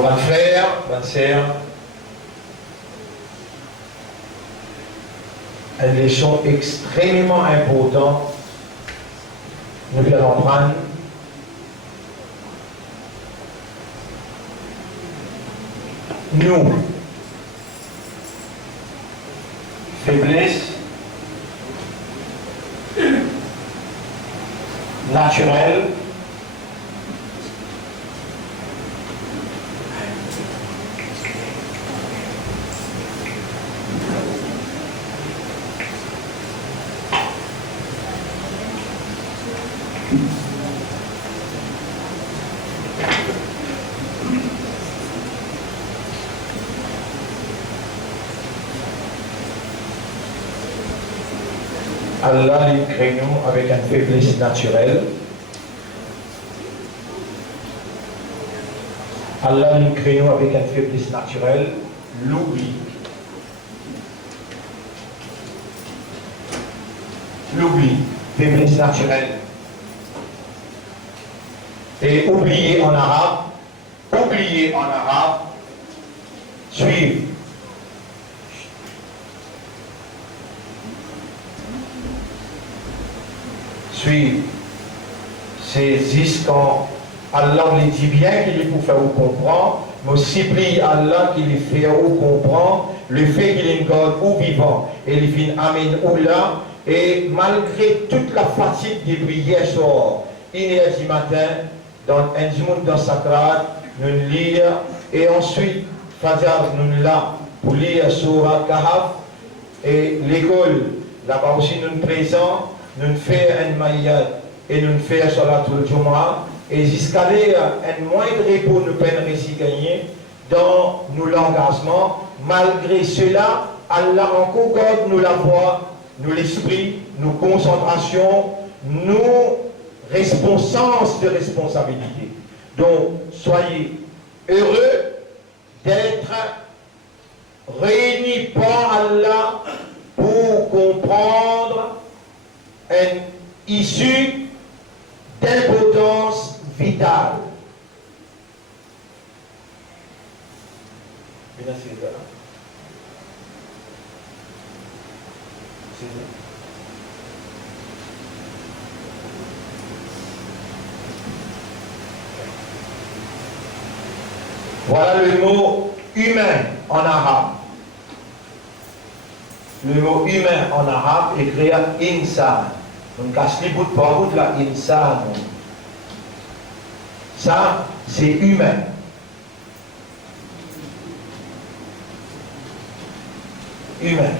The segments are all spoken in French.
Alors, bonne frère, bonne sœur, une leçon extrêmement importante, nous allons prendre. Nous, faiblesse naturelle, Allah les crée nous avec une faiblesse naturelle. Allah les crée nous avec une faiblesse naturelle, l'oubli. L'oubli, faiblesse naturelle. Et oublier en arabe, suivre. Suivre. C'est juste quand Allah les dit bien qu'il est pour faire vous comprendre, mais supplie Allah qu'il les fait vous comprendre, le fait qu'il est God ou vivant, et il fait Amen ou là, et malgré toute la fatigue des prières soir, 1h du matin, dans un monde dans sacré, nous lire, et ensuite, Fajr, nous là, pour lire Surah Kahf, et l'école, là-bas aussi nous présents, nous faisons un maïyad, et nous faisons Salatul Jumu'ah, et jusqu'à un moindre repos nous peine réussi gagner dans nos l'engagement. Malgré cela, Allah encore garde nous la voix, nous l'esprit, nos concentrations, nos responsables de responsabilité. Donc, soyez heureux d'être réunis par Allah pour comprendre une issue d'importance vitale. Voilà le mot humain en arabe. Le mot humain en arabe est créé insan. On casse les bouts de parole de la insan. Ça, c'est humain. Humain.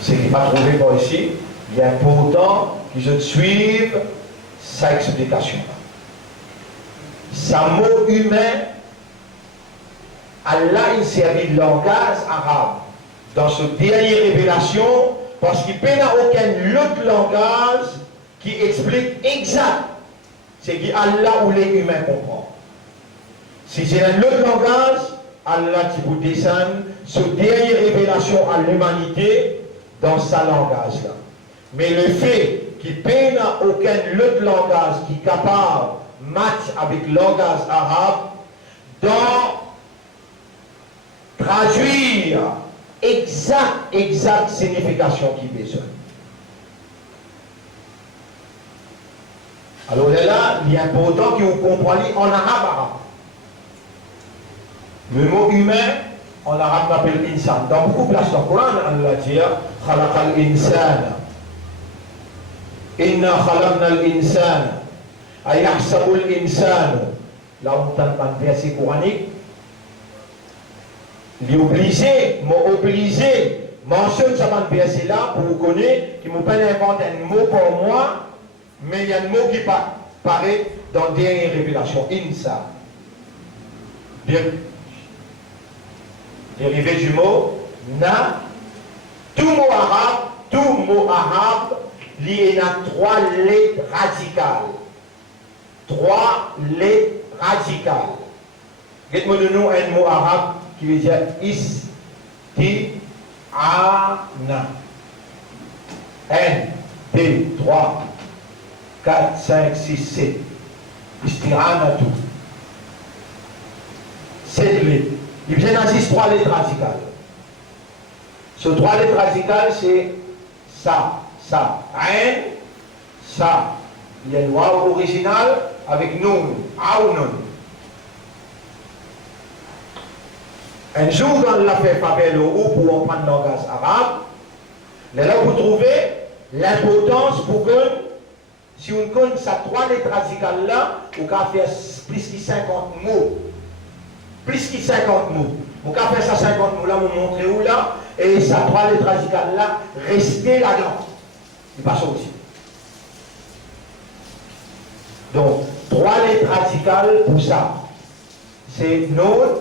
Ce qui n'est pas trouvé par ici, il est important que je suive sa explication. Ça mot humain, Allah il servi de langage arabe dans cette dernière révélation parce qu'il n'y a aucun autre langage qui explique exact ce qu'Allah ou les humains comprennent. Si c'est un autre langage, Allah qui vous descend cette dernière révélation à l'humanité dans sa langage là. Mais le fait qu'il n'y a aucun autre langage qui est capable de match avec le langage arabe dans traduire exact signification qui besoin. Alors là, il est important que vous compreniez en arabe. Le mot humain, en arabe, on appelle insan. Dans beaucoup de places dans le Coran, Allah dit Khalaqal insana. Inna khalaqna al-insana. Ayahsabu al-insanu. Là, on entend un verset coranique. Il est obligé, mentionne ça dans verset là pour vous connaître, qu'il ne m'a pas inventé un mot pour moi, mais il y a un mot qui paraît dans la dernière révélation, insa. Dérivé du mot na, tout mot arabe, il y a 3 lettres radicales. 3 lettres radicales. Dites-moi de nous un mot arabe qui veut dire isti'ana. 1, 2, 3, 4, 5, 6, 7. Istirana tout. C'est les. Il vient d'assis 3 lettres radicales. Ce 3 lettres radicales, c'est ça, ça. Ain, ça. Il y a le waouh original avec nun, aounun. Un jour, dans l'alphabet ou pour en prendre le langage arabe, là, vous trouvez l'importance pour que, si on connaît ces 3 lettres radicales là, on peut faire plus que 50 mots. Plus que 50 mots. On peut faire ça 50 mots là, vous montrez où là, et ces 3 lettres radicales là, restez là-dedans. Il ne va pas sortir. Donc, 3 lettres radicales pour ça. C'est non,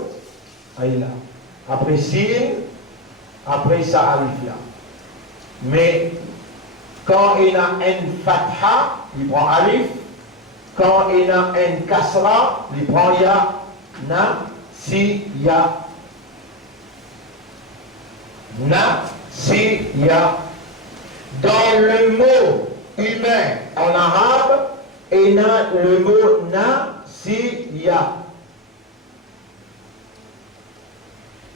là. Après sin, après ça alif là. Mais quand il y a un fatha, il prend alif. Quand il y a un kasra, il prend ya, na, si, ya. Na, si, ya. Dans le mot humain en arabe, il y a le mot na, si, ya.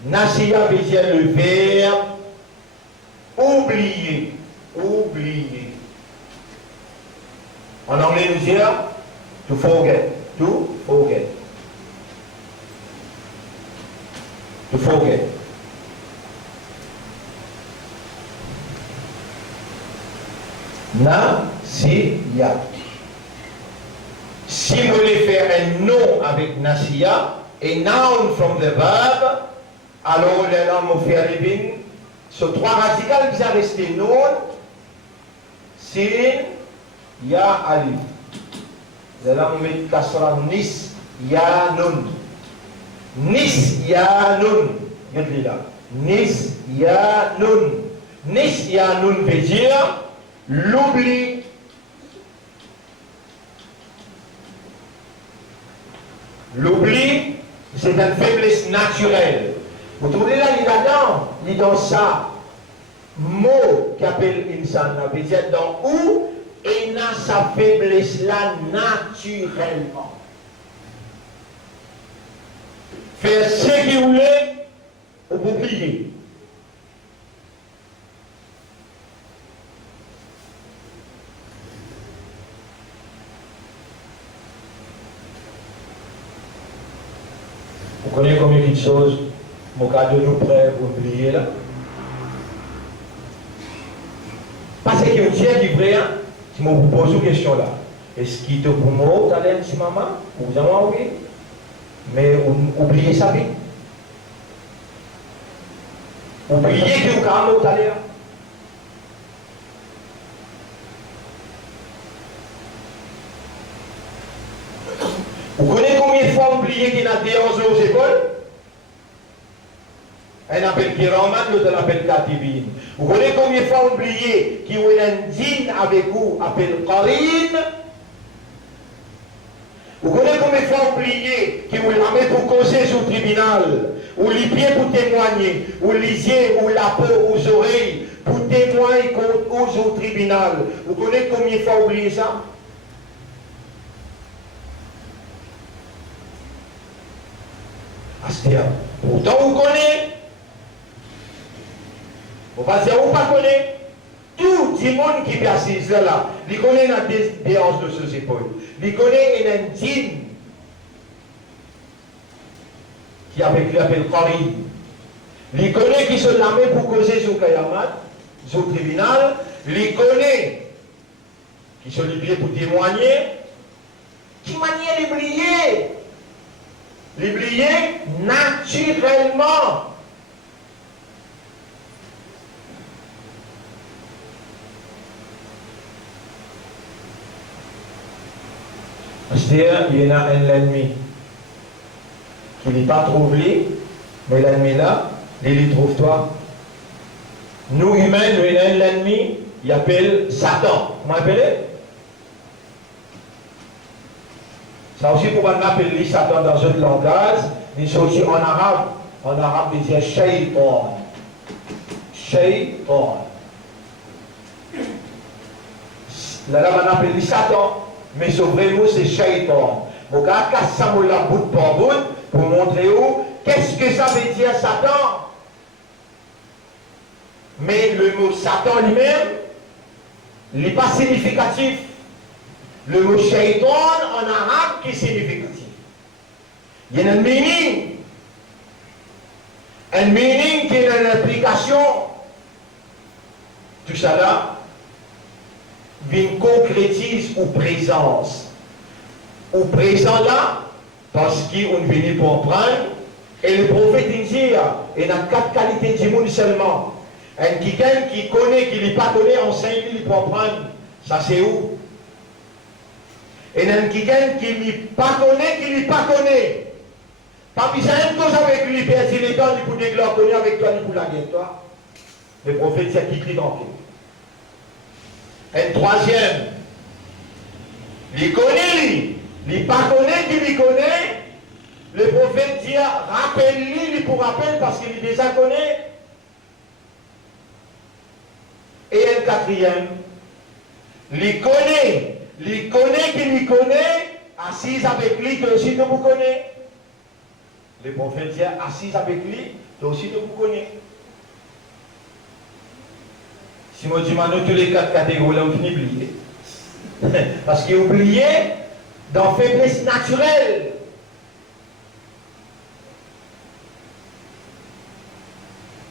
Nasiya veut dire le verbe oublier. Oublier. En anglais, nous dit to forget. To forget. To forget. Nasiya. Si vous voulez faire un nom avec nasiya, a noun from the verb, alors les langues m'ont fait arriver sur 3 radicales qui sont restés non, sin, ya, alif. Les langues m'ont kasra nis, ya, nun. Nis, ya, nun. Regardez là. Nis, ya, nun. Nis, ya, nun veut dire l'oubli. L'oubli, c'est une faiblesse naturelle. Vous trouvez là, il est dans ça. Mot qu'appelle insan, veut dire dans où il a sa faiblesse là naturellement. Faire ce qu'il voulait, ou oublier. Vous connaissez combien de choses? Mon cadeau nous prêt pour oublier là. Parce que vous êtes livré, si je vous pose une question là, est-ce qu'il te pour moi, t'allez si maman, vous avez oublié, mais oubliez ça vite. Oubliez que vous avez tout à l'heure. Vous connaissez combien de fois oublié qu'il y a des séances aux écoles? Un appel Kiraman, l'autre l'appelle Katibin. Vous connaissez combien de fois oublié qu'il y a un djinn avec vous, appelle Qarin? Vous connaissez combien de fois oublié qu'il y a un pour causer sur le tribunal, ou les pieds pour témoigner, ou les yeux, ou la peau, aux oreilles, pour témoigner contre au tribunal? Vous connaissez combien de fois oublié ça? Astéa. Pourtant, vous connaissez. Vous ne dire, vous ne connaissez tout le monde qui est assis là. Il connaît la déhanse de ses épaules. Il connaît un djinn qui avec lui appelle Qarin. Il connaît qui se l'armée pour causer sur Kayamat, sur le tribunal. Il connaît qui se libère pour témoigner. Qui manière l'oublier? L'oublier naturellement. C'est-à-dire, il y en a un ennemi qui n'est pas trouvé, mais l'ennemi là, il trouve toi. Nous humains, nous avons un ennemi, il appelle Satan. Comment appelez? Ça aussi, pour qu'on appelle Satan dans un langage, il est aussi en arabe. En arabe, il dit Shaitan. Shaitan. Là, on appelle Satan. Mais son vrai mot, c'est Shaitan. Je vais casser ça bout par bout pour montrer où qu'est-ce que ça veut dire Satan. Mais le mot Satan lui-même, il n'est pas significatif. Le mot shaitan en arabe qui est significatif. Il y a un meaning. Un meaning qui a une implication. Tout ça là, vient concrétise ou présence. Ou présent là, parce qu'on vient pour prendre, et le prophète dit, il y a 4 qualités du monde seulement. Un quelqu'un qui connaît, qui ne pas connaît, enseigne lui pour prendre. Ça c'est où? Et un quelqu'un qui ne pas connaît, qui ne pas connaît. Pas besoin de cause avec lui, père, si les temps, il peut déclarer connu avec toi, il peut la guerre, toi. Le prophète, c'est qui crie dans le un troisième, il connaît, il pas connaît, qui lui connaît. Le prophète dit, rappelle-lui, il pour rappel parce qu'il déjà connaît. Et un quatrième, il connaît qui lui connaît, assise avec lui, que aussi de vous connaît. Le prophète dit, assise avec lui, que aussi de vous connaît. Si moi dis maintenant tous les 4 catégories, là, on finit oublier. Parce qu'il est oublié dans faiblesse naturelle.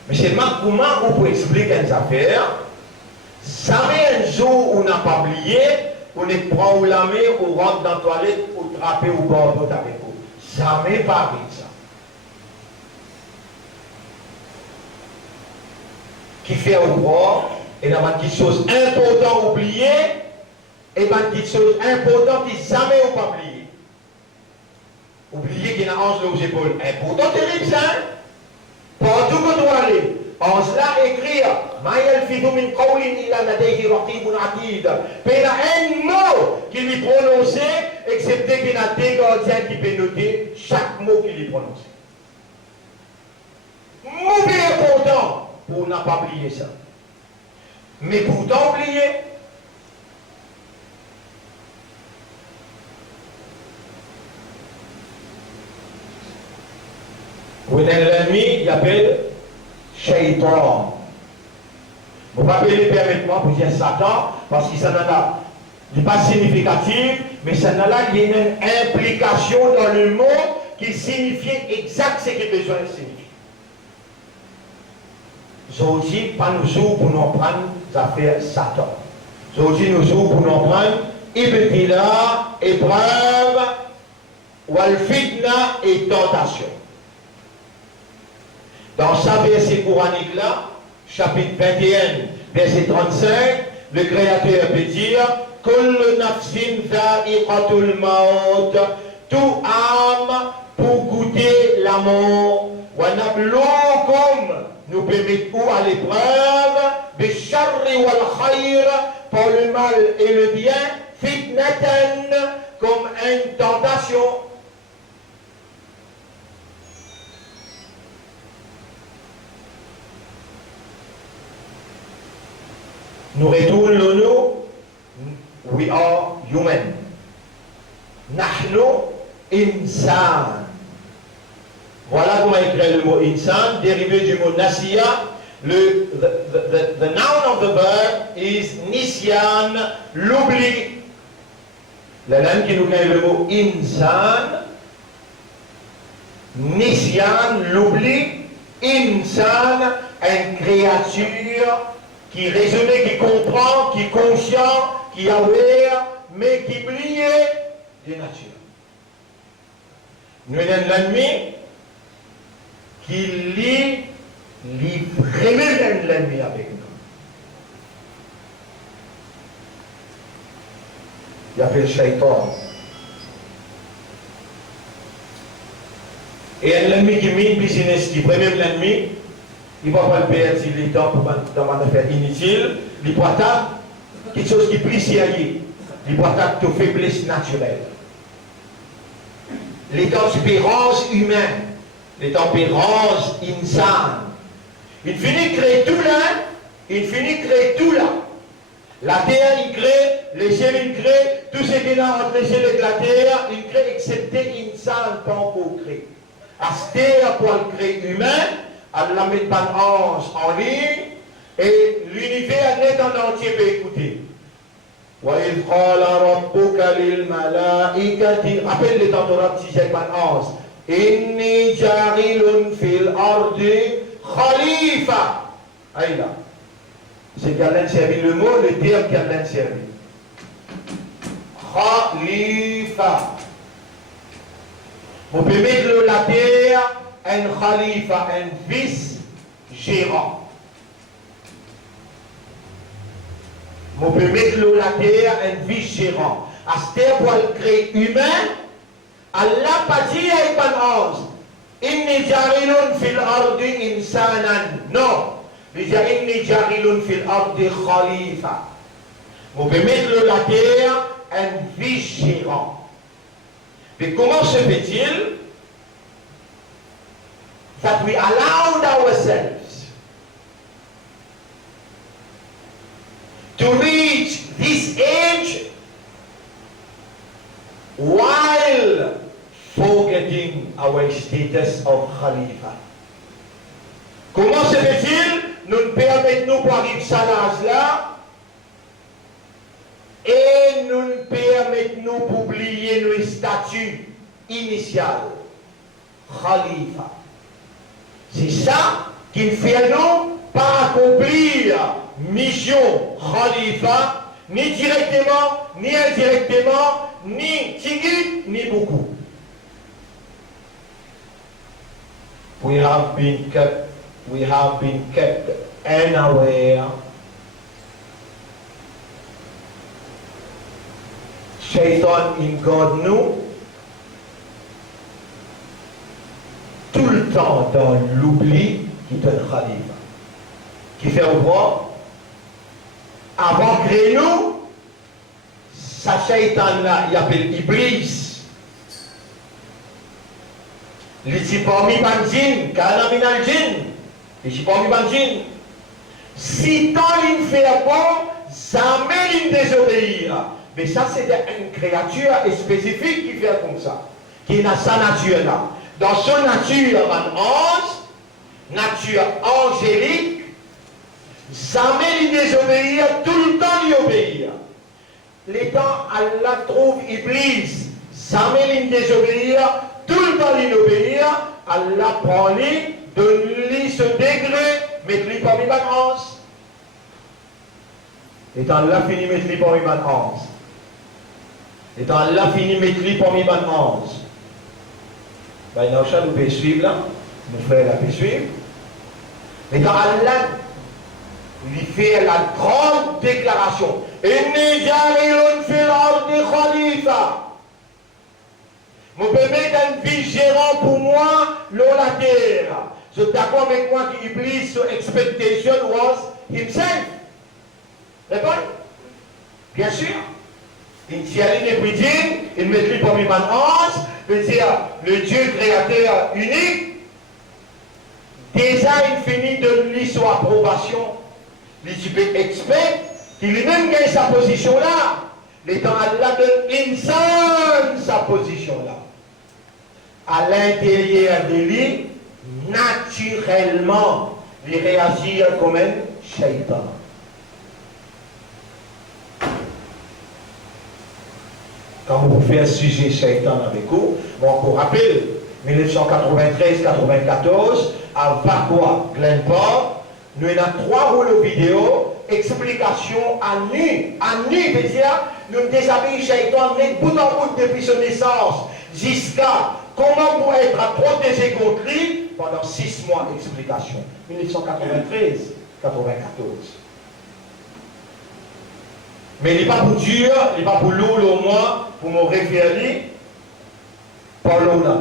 Mais c'est comment on peut expliquer une affaire. Jamais un jour où on n'a pas oublié, on est prend ou la main, on rentre dans la toilette, ou trapper ou bord avec vous. Jamais pas avec ça. Qui fait au bord, et dans une petite chose importante oubliée, et dans une petite chose importante qui jamais ou pas oublié. Oublier qu'il y a un ange aux épaules. Important, terrible ça. Partout que tu dois aller. En cela écrire, mais il y a un mot qui lui prononcé, excepté qu'il y a des gardiens qui peuvent noter chaque mot qu'il lui prononce. Mot bien important pour ne pas oublier ça. Mais pourtant oublier. Vous avez l'ennemi, il appelle Shaitan. Vous ne pouvez pas permettre-moi pour dire Satan, parce que ça n'est pas significatif, mais ça n'a là, il y a une implication dans le mot qui signifie exact ce qu'il a besoin de signifier. Aujourd'hui, pas nous jours pour nous prendre les affaires Satan. Aujourd'hui, nous jours pour nous prendre Ibtila, épreuve, Walfitna et tentation. Dans sa verset coranique là, chapitre 21, verset 35, le Créateur peut dire Kullu nafsin dha'iqatul maut, tout âme pour goûter la mort. Wa nabluukum, nous permettons où à l'épreuve, bisharri wal khayr, par le mal et le bien, fitnatan, comme une tentation. Nous retournons, we are human. Nahnu insan. Voilà comment écrire le mot insan, dérivé du mot nasiya. The noun of the verb is nisyan, l'oubli. La langue qui nous gagne le mot insan, nisyan, l'oubli, insan, une créature qui raisonne, qui comprend, qui est conscient, qui est aware, mais qui oublie de nature. Nous avons l'ennemi qui lit vraiment l'ennemi avec nous. Il appelle Shaitan. Et l'ennemi qui met business, qui prend même l'ennemi, il ne va pas le perdre s'il est temps pour dans une affaire inutile. Il va attaquer quelque chose qui est précieux. Il va attaquer tes faiblesses naturelles. Les tempérances humaines, les tempérances insanes. Il finit de créer tout là, il finit de créer tout là. La terre, il crée, les ciels, il crée, tout ce qui est entre les ciels et la terre, il crée, excepté insan, pas pour créer. À cette terre, pour le créer humain, Allah met pas ange en ligne, et l'univers net en entier peut écouter. وَإِذْ قَالَ رَبُّكَ لِلْمَلَائِكَةِ rappelle les temps de Rab si j'ai pas ange. إِنِّي جَاعِلٌ فِي الْأَرْضِ خَلِيفَةً. Aïe là. C'est qui a servi le mot, le terme qui a servi. Khalifa. On peut mettre la terre un khalifa, un vice-gérant. On peut mettre la terre un vice-gérant. À ce terre pour le créer humain, Allah pas dit à Ibn Ange, Inni jarilun fil ardi insanan. Non. Il dit Inni jarilun fil ardi khalifa. On peut mettre la terre un vice-gérant. Mais comment se fait-il that we allowed ourselves to reach this age while forgetting our status of Khalifa? Comment se fait-il nous ne permettons pour arriver à l'âge-là et nous ne permettons pour oublier le statut initial, Khalifa. C'est ça qui fait nous pas accomplir mission Khalifa, ni directement, ni indirectement, ni tigui, ni beaucoup. We have been kept unaware. Shaitan in God nous, tout le temps dans l'oubli qui donne Khalifa. Qui fait voir, avant de créer nous, sa Shaitan là, il appelle Iblis. Il dit parmi Banjin, Kana minal jin. Il dit parmi Banjin. Si tant il fait bon, jamais il désobéir. Mais ça, c'est une créature spécifique qui fait comme ça, qui est dans sa nature là. Dans son nature, un ange, nature angélique, jamais il désobéir, tout le temps il obéir. Les temps, Allah trouve Iblis, jamais il désobéir, tout le temps il obéir, Allah prend lui, donne-lui ce degré, met-lui parmi les anges. Et Allah finit mettre lui parmi les anges. Et dans Allah fini mettre lui parmi les anges. Ben, il y a un chat, nous pouvons suivre là. Nos frères là peuvent suivre. Mais quand Allah lui fait la grande déclaration, Inni jarilun fil ardi khalifa. Vous pouvez mettre un vice-gérant pour moi, la terre. Vous êtes d'accord avec moi qu'Iblis, so expectation was himself. D'accord? Bien sûr. Il met lui parmi les anges, c'est-à-dire le Dieu créateur unique, déjà il finit de lui son approbation. Il peut expect qu'il lui-même gagne sa position là. L'étant Allah donne insan sa position là. À l'intérieur de lui, naturellement, il réagit comme un shaitan. Quand vous faites un sujet shaitan avec vous, bon, on rappelle, 1993-94, à Vakwa, Glenport, nous avons 3 rouleaux vidéo, explication à nu, veut dire, nous déshabillons shaitan, mais bout en bout depuis son naissance, jusqu'à comment pour être protégé contre lui, pendant 6 mois d'explication. 1993-94. Mais il n'est pas pour dur, il n'est pas pour lourd au moins, pour me référer, par l'eau là.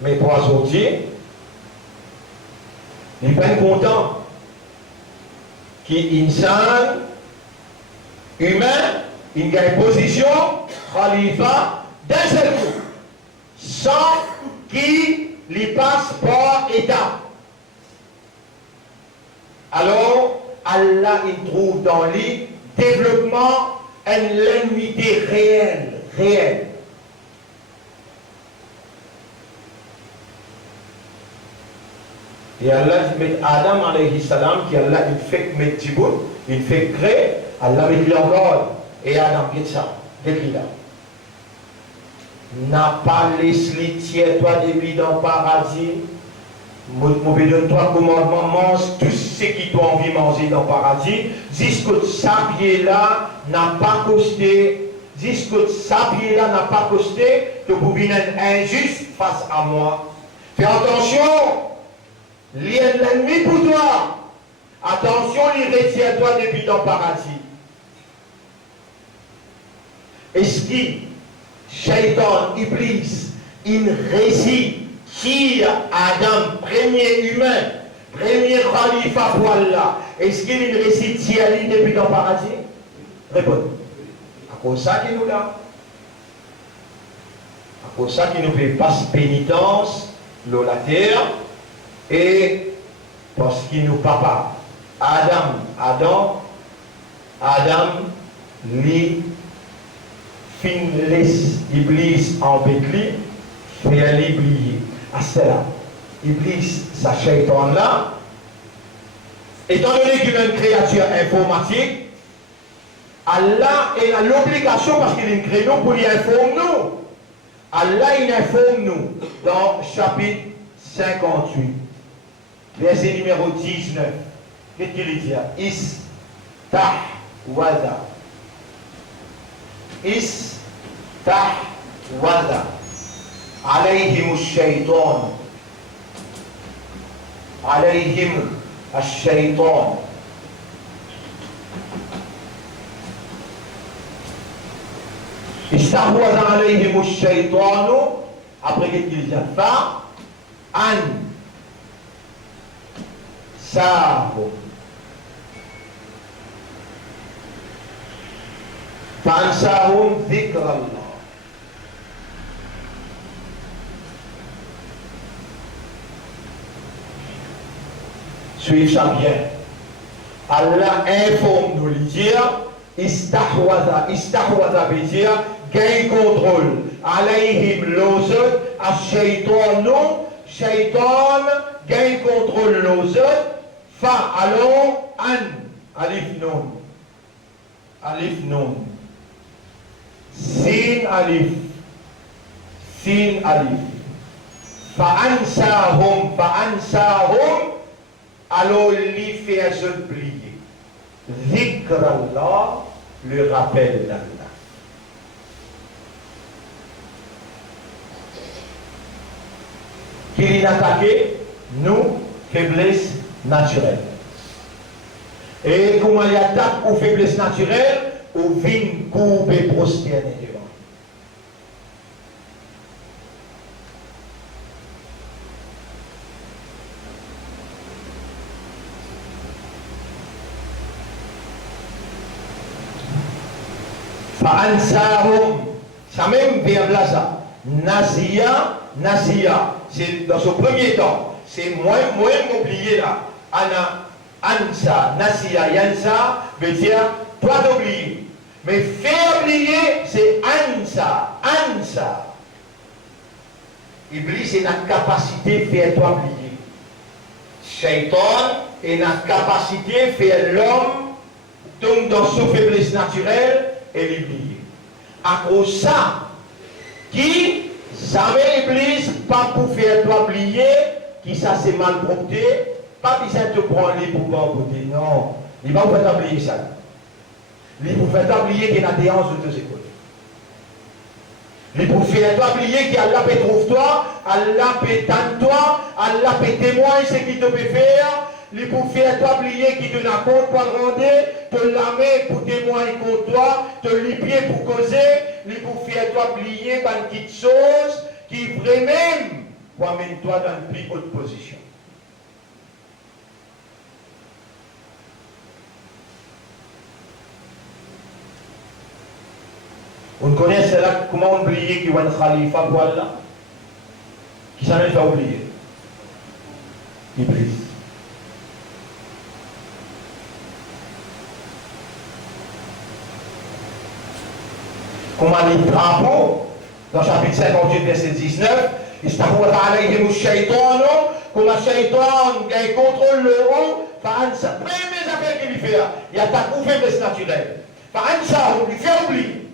Mais pour sortir, il n'est pas content qu'il insan, humain, il gagne position, khalifa, d'un seul coup, sans qu'il lui passe par étape. Alors, Allah, il trouve dans lui développement une l'ennemi réelle. Et Allah dit, met Adam alayhi salam, qui Allah, il fait mettre Djibout, il fait créer, Allah met lui encore. Et Adam, dit ça, dit là. N'a pas laissé tiers toi depuis dans le paradis. Mauvais donne toi commandement, mange tout ce qui t'a envie de manger dans le paradis. Jusqu'au sapier là n'a pas costé. Jusqu'au sapier là n'a pas costé. Tu peux venir injuste face à moi. Fais attention. L'ennemi pour toi. Attention, il retient toi depuis dans le paradis. Est-ce que Shaitan, Iblis, il réussit qui Adam, premier humain, premier khalifa pour Allah, est-ce qu'il réussit qui Ali depuis dans le paradis? Répondez. À cause de ça qu'il nous l'a. À cause de ça qu'il nous fait passer pénitence, l'eau la terre, et parce qu'il nous papa. Adam, lui, fin laisse Iblis en Bethléem, fait l'oublier. À cela, Iblis, sa shaitan là, étant donné qu'il est une créature informatique, Allah a l'obligation, parce qu'il est une créature, pour lui informer nous. Allah, il informe nous dans chapitre 58, verset numéro 19. Qu'est-ce qu'il dit? Istahwada. Istahwada. عليهم الشيطان استحوذ عليهم الشيطان après qu'il dit فأنساهم ذكر الله. Suivez ça bien. Allah informe nous le dire, istahwaza veut dire gain contrôle. Alayhim l'ozot, ash-shaytanu, shaytan, gain contrôle l'ozot, fa allons, alif nun, sin alif, fa ansahum, alors lui fait se plier. Zikr Allah, le rappel d'Allah. Qu'il a attaqué, nous, faiblesse naturelle. Et comment il attaque aux faiblesses naturelles, aux vignes courbes et prosternées devant. Ça même verbe là, ça. Nasia, c'est dans ce premier temps. C'est moins oublié là. Ansa, Nasia, Yansa, veut dire toi d'oublier. Mais faire oublier, c'est Ansa. Iblis est la capacité de faire toi oublier. Shaitan est la capacité de faire l'homme tomber dans sa faiblesse naturelle et l'oublier. À cause de ça, qui jamais Iblis, pas pour faire toi oublier, qui ça c'est mal prompté, pas besoin de te prendre les pour pas côté, non. Il va vous faire oublier ça. Il vous faire oublier qu'il y a une déance de deux écoles. Il vous faire oublier qu'Allah peut trouver toi, Allah peut tendre toi, Allah peut témoigner ce qu'il te peut faire. Il pour faire oublier qui te n'a compte pour le rendre, te l'amener pour témoigner contre toi, te lipier pour causer, il pour faire oublier une petite chose qui vraiment pour amener toi dans une plus haute position. On connaît cela, comment oublier qu'il y a un khalifa pour Allah, qui s'en est fait oublier. Iblis. comment les drapeaux, dans chapitre 58, verset 19, استحوذ عليهم الشيطان كما الشيطان qui contrôle le haut فأنسى première affaire qu'il fait il attaque aux faiblesses naturelles فأنسى on lui fait oublier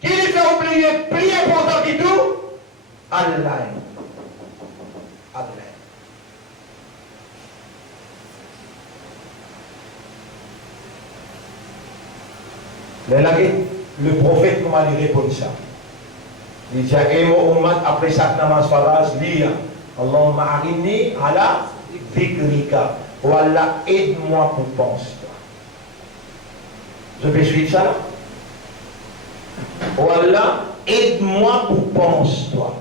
qui lui fait oublier plus important que tout Allah le prophète comment il répond ça il dit après chaque namaz faraz lire Allahumma a'inni ala dhikrika ou Allah aide-moi pour penser je peux suivre ça ou Allah aide-moi pour penser toi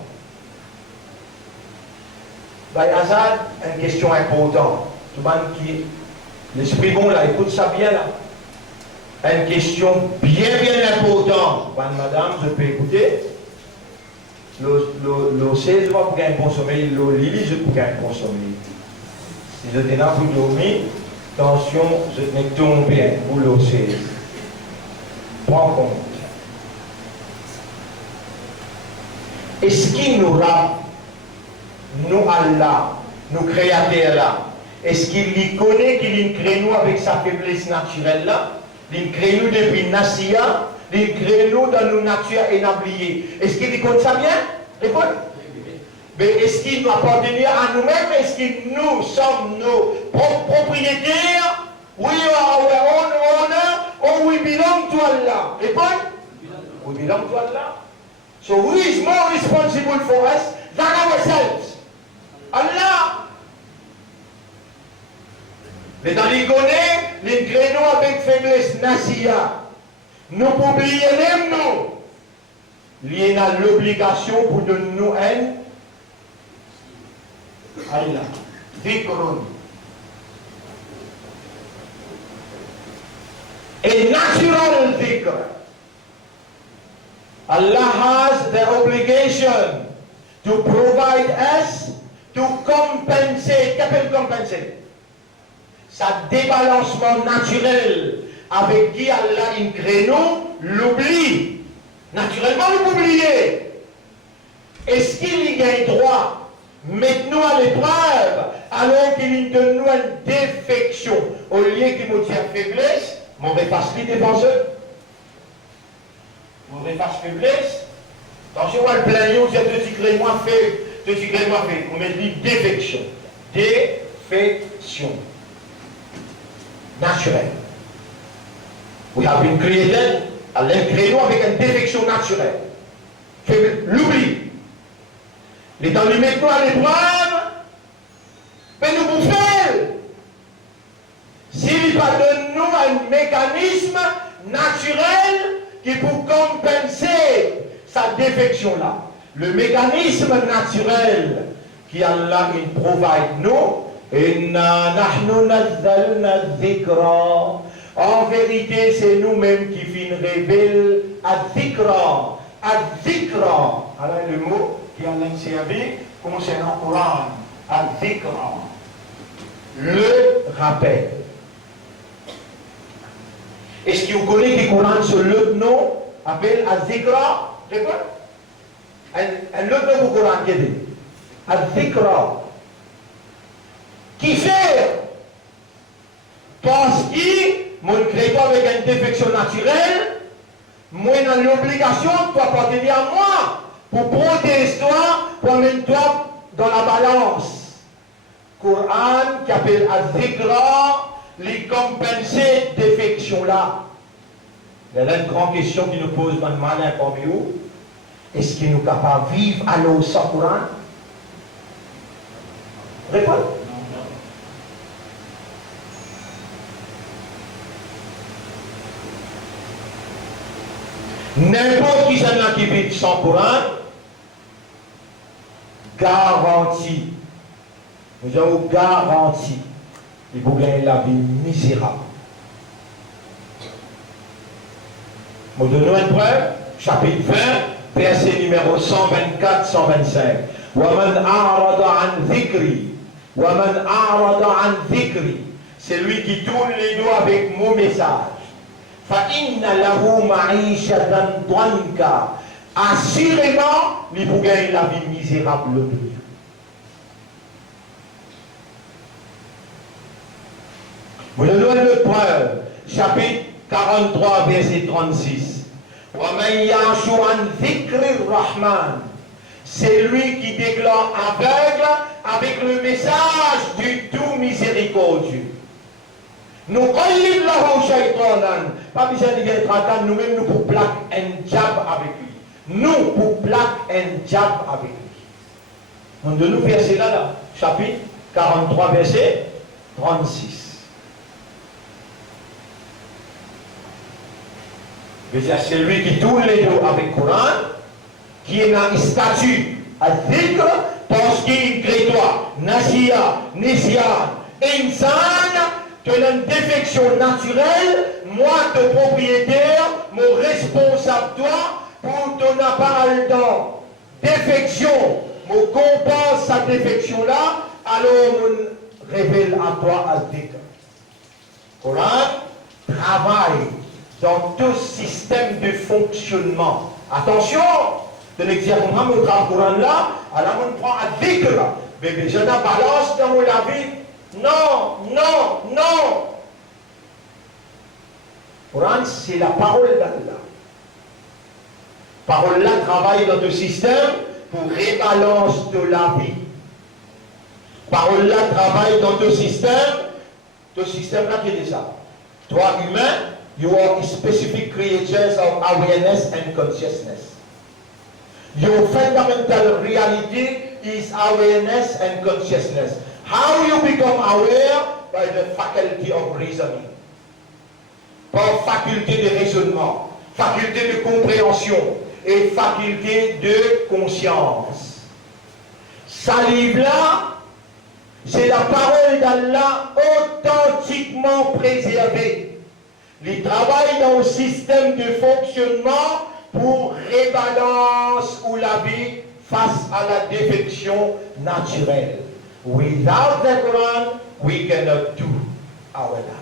Azad une question importante tout le monde qui l'esprit bon là écoute ça bien là une question bien importante madame je peux écouter le 16 mois pour gagner un bon sommeil, le Lili, je pour gagner un bon sommeil. Si je tenais pour dormir, attention, je tenais tomber pour le 16. Prends compte. Est-ce qu'il nous rend, nous Allah, nous créateurs là, est-ce qu'il connaît qu'il crée nous avec sa faiblesse naturelle là? Il crée nous depuis Nassia? Les créneaux dans nos natures énabliées. Est-ce qu'il compte ça bien? Écoute. Mais est-ce qu'il nous appartient à nous-mêmes? Est-ce que nous sommes nos propres propriétaires? We are our own owner or we belong to Allah? Écoute. We belong to Allah. So who is more responsible for us than ourselves? Allah. Mais dans les connaît, les créneaux avec faiblesse Nassia. Nous pouvons oublier même nous. Il y a l'obligation pour de nous un dhikrun. A natural dhikr. Allah has the obligation to provide us to compensate. Qu'appelle compenser? Sa débalancement naturel. Avec qui Allah in créneau l'oublie. Naturellement, nous oublier. Est-ce qu'il y a un droit maintenant à l'épreuve alors qu'il donne nous une défection au lieu qu'il nous tient faiblesse, mon réfasse les défenseurs. Mon réfasse faiblesse. Attention, on va le plaigner, on dit de tigrer moi fait, de tigrer moi fait. On met dit défection. Défection. Naturelle. We have been created, Allah crée nous avec une défection naturelle. L'oubli. Les temps lui mettent nous à l'épreuve, mais nous pouvons faire. S'il pas donne nous un mécanisme naturel qui peut compenser sa défection là. Le mécanisme naturel qui Allah il provide nous, inna nahnu nazzalna dhikra. En vérité, c'est nous-mêmes qui fin révèle ad-dhikra. Ad-dhikra. Alors le mot qui en a servi concernant le Coran. Ad-dhikra. Le rappel. Est-ce que vous connaissez que le Coran, ce le nom appelle ad-dhikra? C'est quoi? Un autre nom du Coran qui dit ad-dhikra. Qui fait? Parce que mon créateur avec une défection naturelle, moi j'ai l'obligation de appartenir à moi pour protéger toi, pour mettre toi dans la balance. Coran qui appelle Ad-Dhikra, les compenser défection là. Il y a une grande question qui nous pose dans le malin parmi nous. Est-ce qu'il nous capable de vivre à l'eau sans Coran? Réponds. N'importe qui s'en qui vit sans Coran, garantie. Nous avons garantie. Il faut gagner la vie misérable. Je vous donne une preuve, chapitre 20, verset numéro 124-125. وَمَنْ أَعْرَضَ عَنْ ذِكْرِي وَمَنْ أَعْرَضَ عَنْ ذِكْرِي. C'est lui qui tourne les doigts avec mon message. فَإِنَّ لَهُ مَعِيشَةً ضَنْكَ. Assurément, il vous gagne la vie misérable de Dieu. Vous donnez une preuve, chapitre 43, verset 36. وَمَنْ يَعْشُ عَنْ ذِكْرِ الرَّحْمَنِ. C'est lui qui déclare aveugle avec le message du tout miséricordieux. Nous collons là-haut shaytanan. Pas besoin de dire tratan, nous-mêmes nous pour plaque un jab avec lui. Nous pour plaque un jab avec lui. On de nous verset là, chapitre 43, verset 36. C'est lui qui tourne les dos avec le Coran, qui est dans le statut à dhikr, parce qu'il est crétois, nasia, nisyan, insan, tu as une défection naturelle, moi, ton propriétaire, mon responsable, toi, pour ton appareil dans défection, me compense sa défection-là, alors on révèle à toi à dhikr. Coran travaille dans tout système de fonctionnement. Attention, de l'exercice de notre Coran là, alors on prend à dhikr. Bébé, je n'ai balance dans mon vie. Non, non, non. Coran, c'est la parole d'Allah. Parole là travaille dans le système pour rebalance de la vie. Parole là travaille dans le système là qui est ça. Toi, humain, you are specific creatures of awareness and consciousness. Your fundamental reality is awareness and consciousness. How you become aware? By the faculty of reasoning. Par faculté de raisonnement, faculté de compréhension et faculté de conscience. Ça livre-là, c'est la parole d'Allah authentiquement préservée. Il travaille dans le système de fonctionnement pour rebalance ou la vie face à la défection naturelle. Without the Quran, we cannot do our life.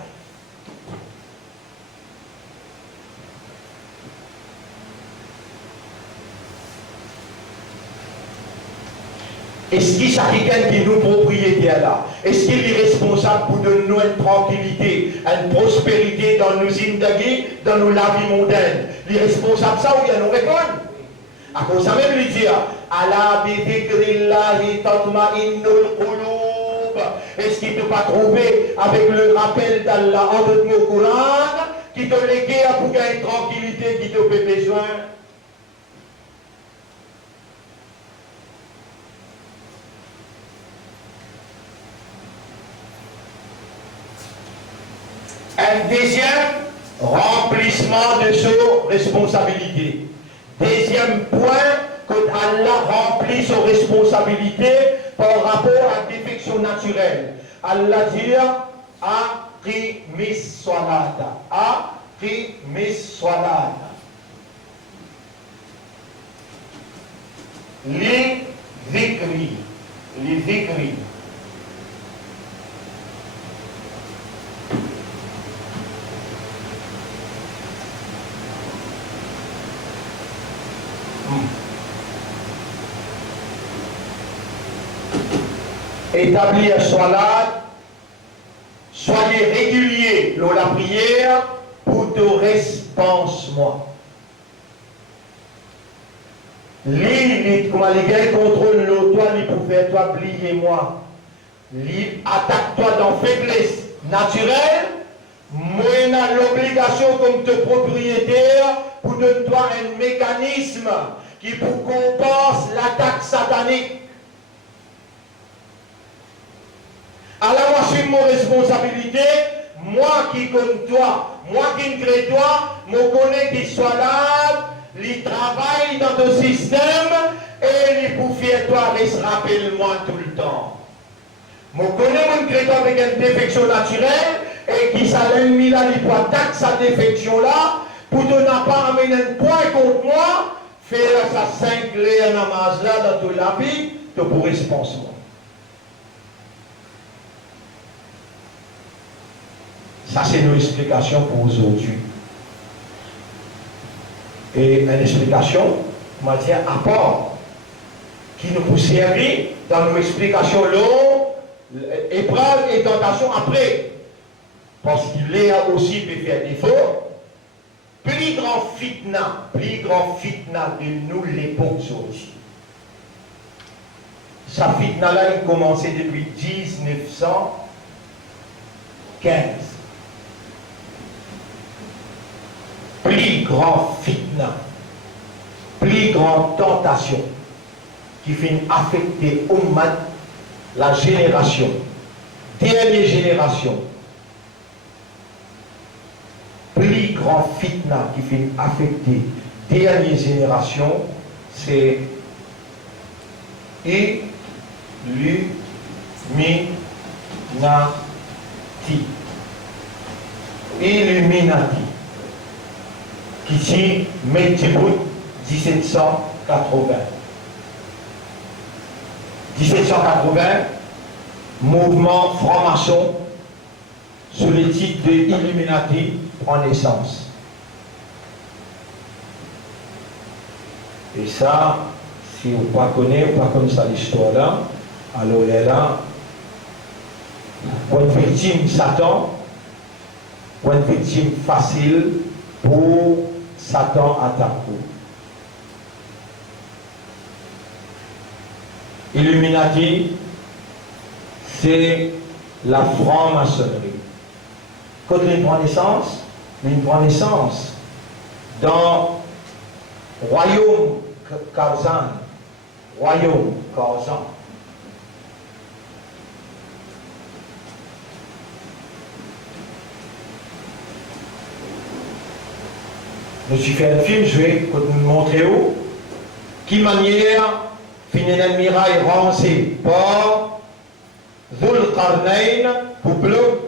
Est-ce qu'il s'agit de nos propriétaires là? Est-ce qu'il est responsable pour donner nous une tranquillité, une prospérité dans nos indagis, dans nos vie mondaine? Il est responsable ça ou bien nous répondre? À cause ça même lui dire, Allah bi dhikrillahi tatma'innul qulub. Est-ce qu'il ne peut pas trouver avec le rappel d'Allah en notre mot Coran qui te légué à pour gagner tranquillité qui te fait besoin? Un deuxième remplissement de ses responsabilités. Deuxième point, que Allah remplit ses responsabilités par rapport à la défection naturelle. Allah dit Aqimis salata. Aqimis salata. Li dhikri. Li dhikri. Établir salat, soyez réguliers dans la prière pour te réponse-moi. L'île, comme les gars contrôlent l'autre, il pour faire toi plier moi. L'île, attaque-toi dans faiblesse naturelle, moi a l'obligation comme te propriétaire pour donner toi un mécanisme qui pour compense l'attaque satanique. Alors moi je suis mon responsabilité, moi qui connais toi, moi qui me crée toi, je connais qu'il soit là, il travaille dans ton système et il pour faire toi, reste rappelle-moi tout le temps. Je connais mon crée toi avec une défection naturelle et qui s'allume là, il peut attaquer sa défection là, pour ne pas amener un point contre moi, faire sa 5 clairs namaz là dans toute la vie, tu pourrais se penser. Ça, c'est nos explications pour aujourd'hui. Et une explication, on va dire, apport, qui nous peut servir dans nos explications longues, épreuves et tentations après. Parce qu'il est aussi peut faire défaut. Plus grand fitna de nous l'époque aujourd'hui. Sa fitna-là, il a commencé depuis 1915. Plus grand fitna, plus grande tentation qui finit affecter Ummat, la génération, dernière génération. Plus grand fitna qui finit affecter dernière génération, c'est Illuminati. Illuminati. Qui dit Medjibut 1780. 1780, mouvement franc-maçon sous le titre de Illuminati prend naissance. Et ça, si vous ne connaissez pas comme ça l'histoire là, alors il est là, une victime Satan, une victime facile pour Satan attaquer. Illuminati, c'est la franc-maçonnerie. Quand il prend naissance dans le royaume Kazan. Je me suis fait un film, je vais vous montrer où. Qui manière finir un mirail rancé par Dhul Qarnayn pour bloquer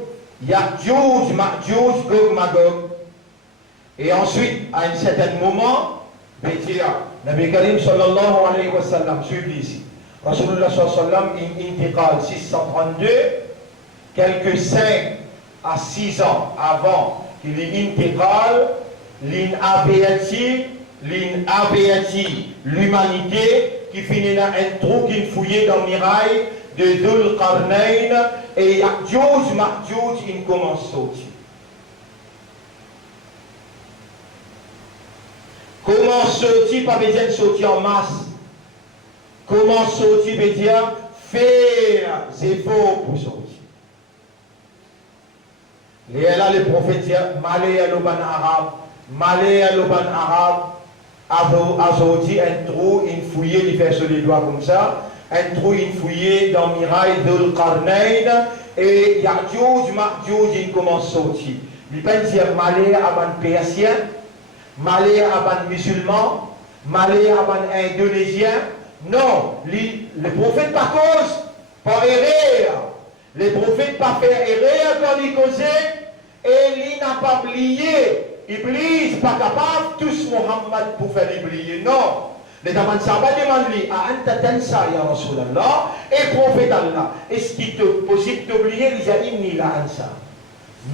Ya'juj, Ma'juj, Gog, Magog. Et ensuite, à un certain moment, Nabi Karim sallallahu alayhi wa sallam, suivez ici. Rasulullah sallallahu alayhi wa sallam, intiqal 632, quelques 5 à 6 ans avant qu'il ait intiqal, l'inabéati, l'humanité qui finit dans un trou qui fouillait dans le mirail de Dhul Qarnayn et Ya'juj, Ma'juj, il commence à sortir. Comment sortir, pas besoin de sortir en masse. Comment sortir, veut dire faire des efforts pour sortir. Et là, le prophète dit, malé à l'oban arabe, a sorti un trou, une fouillée, il fait sur les doigts comme ça, un trou, une fouillée dans le mirail de Qarnayn, et Ya'juj, Ma'juj, il commence à sortir. Il ne peut pas dire malé à un persien, malé à un musulman, malé à un indonésien. Non, le prophète pas cause, pas erreur. Le prophète pas fait erreur quand il causait, et il n'a pas oublié. Iblis pas capable, tous Muhammad pour faire oublier. Non. Les Daman Sahaba demandent lui, à Anta Tansa, ya Rasulallah, et prophète Allah, est-ce qu'il est possible d'oublier les Aïmni la Ansa?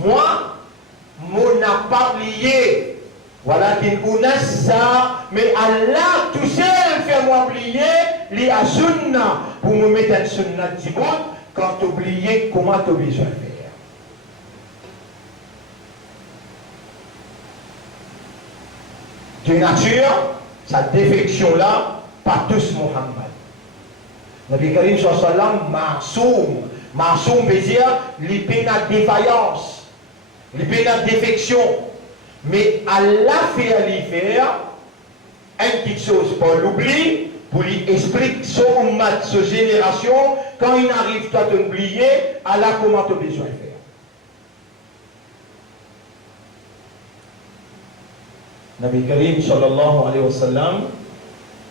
Moi, je n'ai pas oublié. Voilà qu'il unassa, mais Allah tout seul fait moi oublier, li a sunna, pour me mettre un sunna de Djibout, quand tu oublies, comment tu as besoin de faire. De nature, sa défection-là, pas tous Muhammad. Nabi Karim sallam, ma'soum. Ma'soum veut dire, les peines de défaillance, les peines de défection. Mais Allah fait à lui faire une petite chose pour l'oubli, pour lui expliquer son ummat, sa génération, quand il arrive à t'oublier, Allah comment tu as besoin de faire. Nabi Karim sallallahu alayhi wa sallam,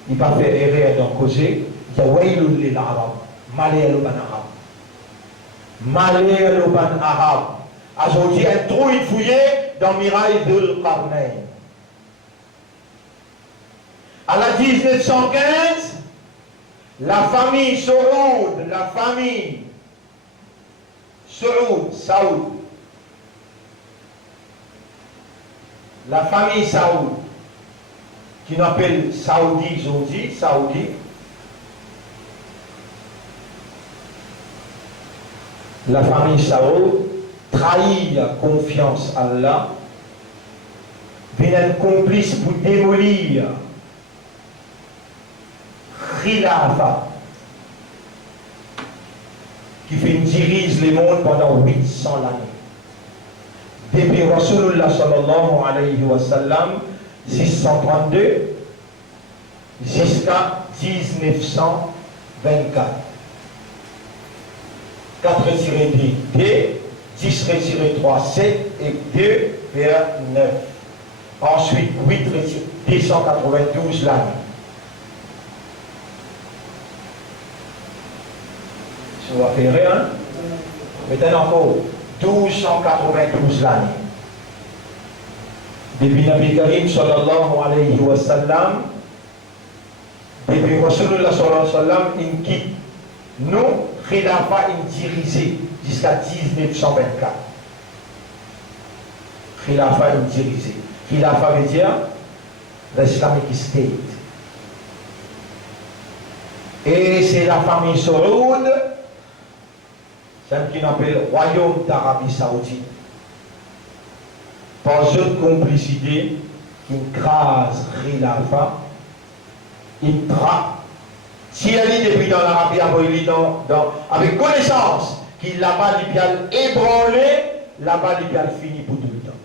il n'a pas fait erreur dans causer, il a wailul lil arab, malé al ban arab. Malé al ban arab. Aujourd'hui, un trou il fouillait dans le mirail de Qarnayn. À la 1915, la famille Saoud, la famille Saoud, qui nous appelle Saoudi. La famille Saoud trahit la confiance à Allah, vient être complice pour démolir Khilafa, qui dirige le monde pendant 800 années. Depuis Rasulullah sallallahu alayhi wa sallam, 632 jusqu'à 1924. 4-2, 10-3, 7 et 2 vers 9. Ensuite, 8-292 l'année. Ça va faire rien. Maintenant encore, 1292 l'année. Depuis Nabi Karim sallallahu alayhi wa sallam, depuis Rasulullah sallallahu alayhi wa sallam, il quitte nous, Khilafa est dirigé jusqu'à 1924. Khilafa est dirigé. Khilafa veut dire l'Islamic State. Et c'est la famille Saoud, celle qui appelle Royaume d'Arabie Saoudite. Par une complicité qui crase Khilafa, il traque. Si elle est depuis dans l'Arabie, avec connaissance qu'il là-bas, il vient ébranler, là-bas, il vient fini pour tout le temps.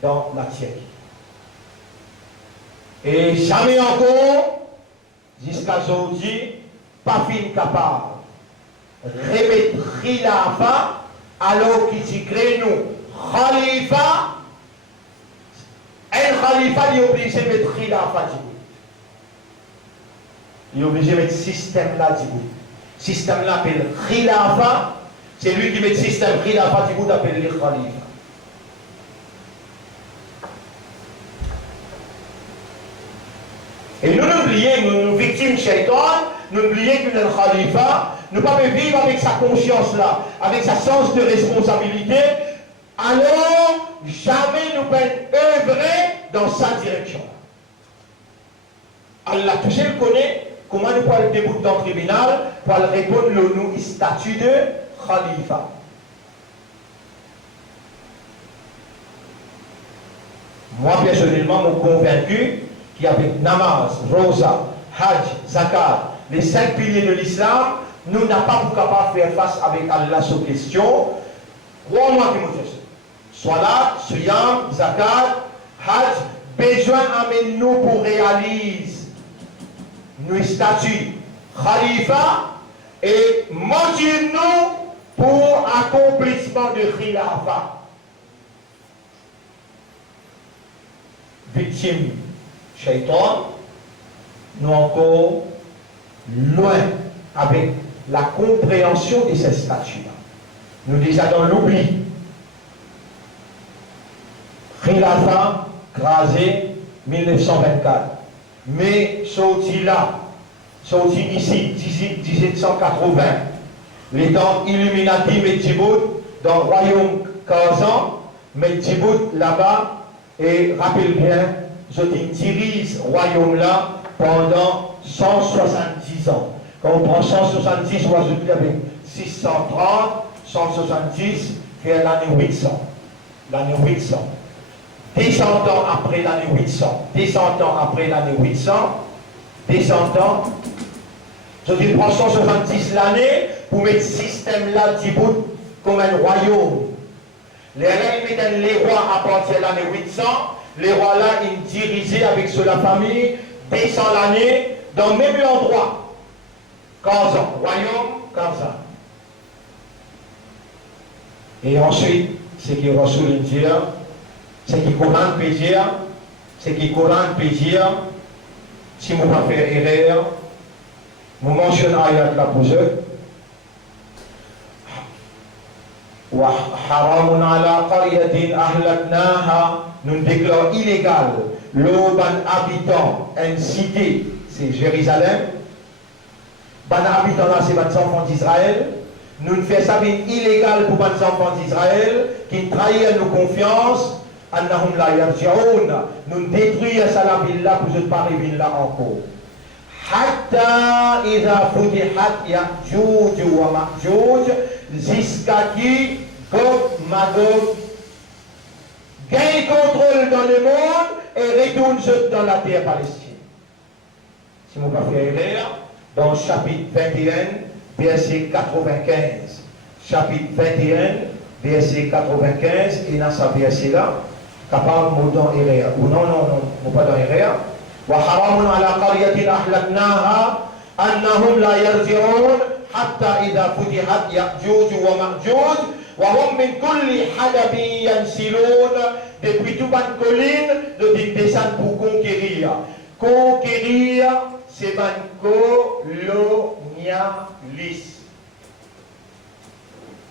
Dans la Tchéquie. Et jamais encore, jusqu'à aujourd'hui, pas fin capable de remettre Khilafa, alors qu'il dit crée nous, Khalifa, un Khalifa, il est obligé de mettre Khilafa. Il est obligé de mettre ce système-là du bout. Ce système-là appelle Khilafa. C'est lui qui met le système Khilafa du bout, appelle les Khalifa. Et nous n'oublions, nous victimes shaitan, nous n'oublions que le Khalifa, nous ne pouvons pas vivre avec sa conscience-là, avec sa sens de responsabilité, alors jamais nous pouvons œuvrer dans sa direction. Allah, tout seul connaît. Comment nous pouvons le débouter dans le tribunal pour répondre le nom statut de Khalifa. Moi, personnellement, je suis convaincu qu'avec Namaz, Rosa, Hajj, Zakat, les 5 piliers de l'islam, nous n'avons pas pour capable de faire face avec Allah sur question. Crois-moi que nous faisons. Salat, Siyam, Zakat, Hajj, besoin amène-nous pour réaliser nos statuts Khalifa et motive-nous pour accomplissement de Khilafa. Victime Shaitan, nous encore loin avec la compréhension de ces statuts-là. Nous déjà dans l'oubli. Khilafa, crasé, 1924. Mais sorti là, sorti ici, 1780, les temps Illuminati Medjibout, dans le royaume Kazan, Medjibout là-bas, et rappelle bien, je dirige ce royaume-là pendant 170 ans. Quand on prend 170, moi je dis avec 630, 170, vers l'année 800. L'année 800. 200 ans après l'année 800, 200 ans après l'année 800, 200 ans, je dis prends 170 l'année pour mettre ce système-là d'Ibout comme un royaume. Les rois à partir de l'année 800, les rois-là, ils dirigeaient avec la famille 200 l'année dans le même endroit. Kazan, royaume Kazan. Et ensuite, ce qui est Rasul dit, ce qui Coran peut dire, ce qui Coran peut dire, si je ne pas faire erreur, je mentionne ayat la pour eux. وحرام على قرية أهلكناها, nous déclarons illégal l'urban habitant, une cité, c'est Jérusalem. Ban habitant là, c'est les enfants d'Israël. Nous faisons ça illégal pour les enfants d'Israël qui trahissent nos confiances. annahum la yarji'un, nous détruire ça la ville là pour ne pas arriver là encore. Hatta idha futihat Ya'juj wa Ma'juj, jusqu'à qui Gog Magog gagne contrôle dans le monde et retourne dans la terre palestine. Si vous pouvez faire erreur, dans le chapitre 21, verset 95. Chapitre 21, verset 95, et dans ce verset-là, capable de dans erreur. Ou non, pas dans erreur. وحرام على قرية أهلكناها أنهم لا يرجعون حتى إذا فتحت يأجوج ومأجوج وهم من كل حدب ينسلون. Depuis toute une colline, de descendre pour conquérir. Conquérir, c'est un colonialisme.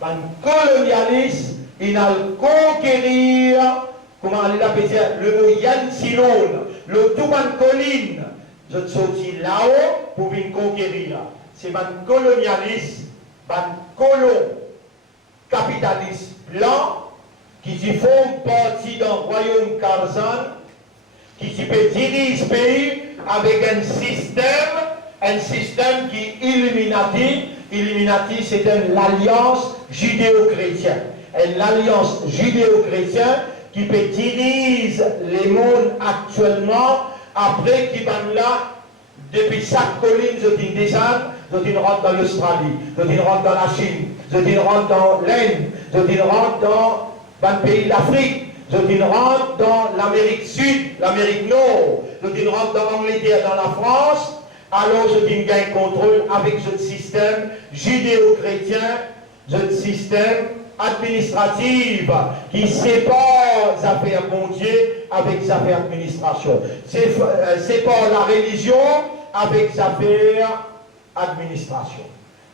Un colonialisme, il a conquérir, comment on l'appelle, le mot Yansilon. Le tout en colline, je sortis là-haut pour venir conquérir. C'est un colonialiste, un colon capitaliste blanc qui font partie d'un royaume Karzan, qui peut diriger ce pays avec un système qui est Illuminati. Illuminati, c'est une alliance judéo-chrétienne. Une alliance judéo-chrétienne qui peut diriger les mondes actuellement, après qui va là, depuis chaque colline, je descends, je rentre dans l'Australie, je rentre dans la Chine, je rentre dans l'Inde, je rentre dans le pays d'Afrique, je rentre dans l'Amérique Sud, l'Amérique Nord, je rentre dans l'Angleterre, dans la France, alors je gagne contrôle avec ce système judéo-chrétien, ce système administrative qui sépare les affaires bon Dieu avec les affaires administration. Sépare la religion avec les affaires administration.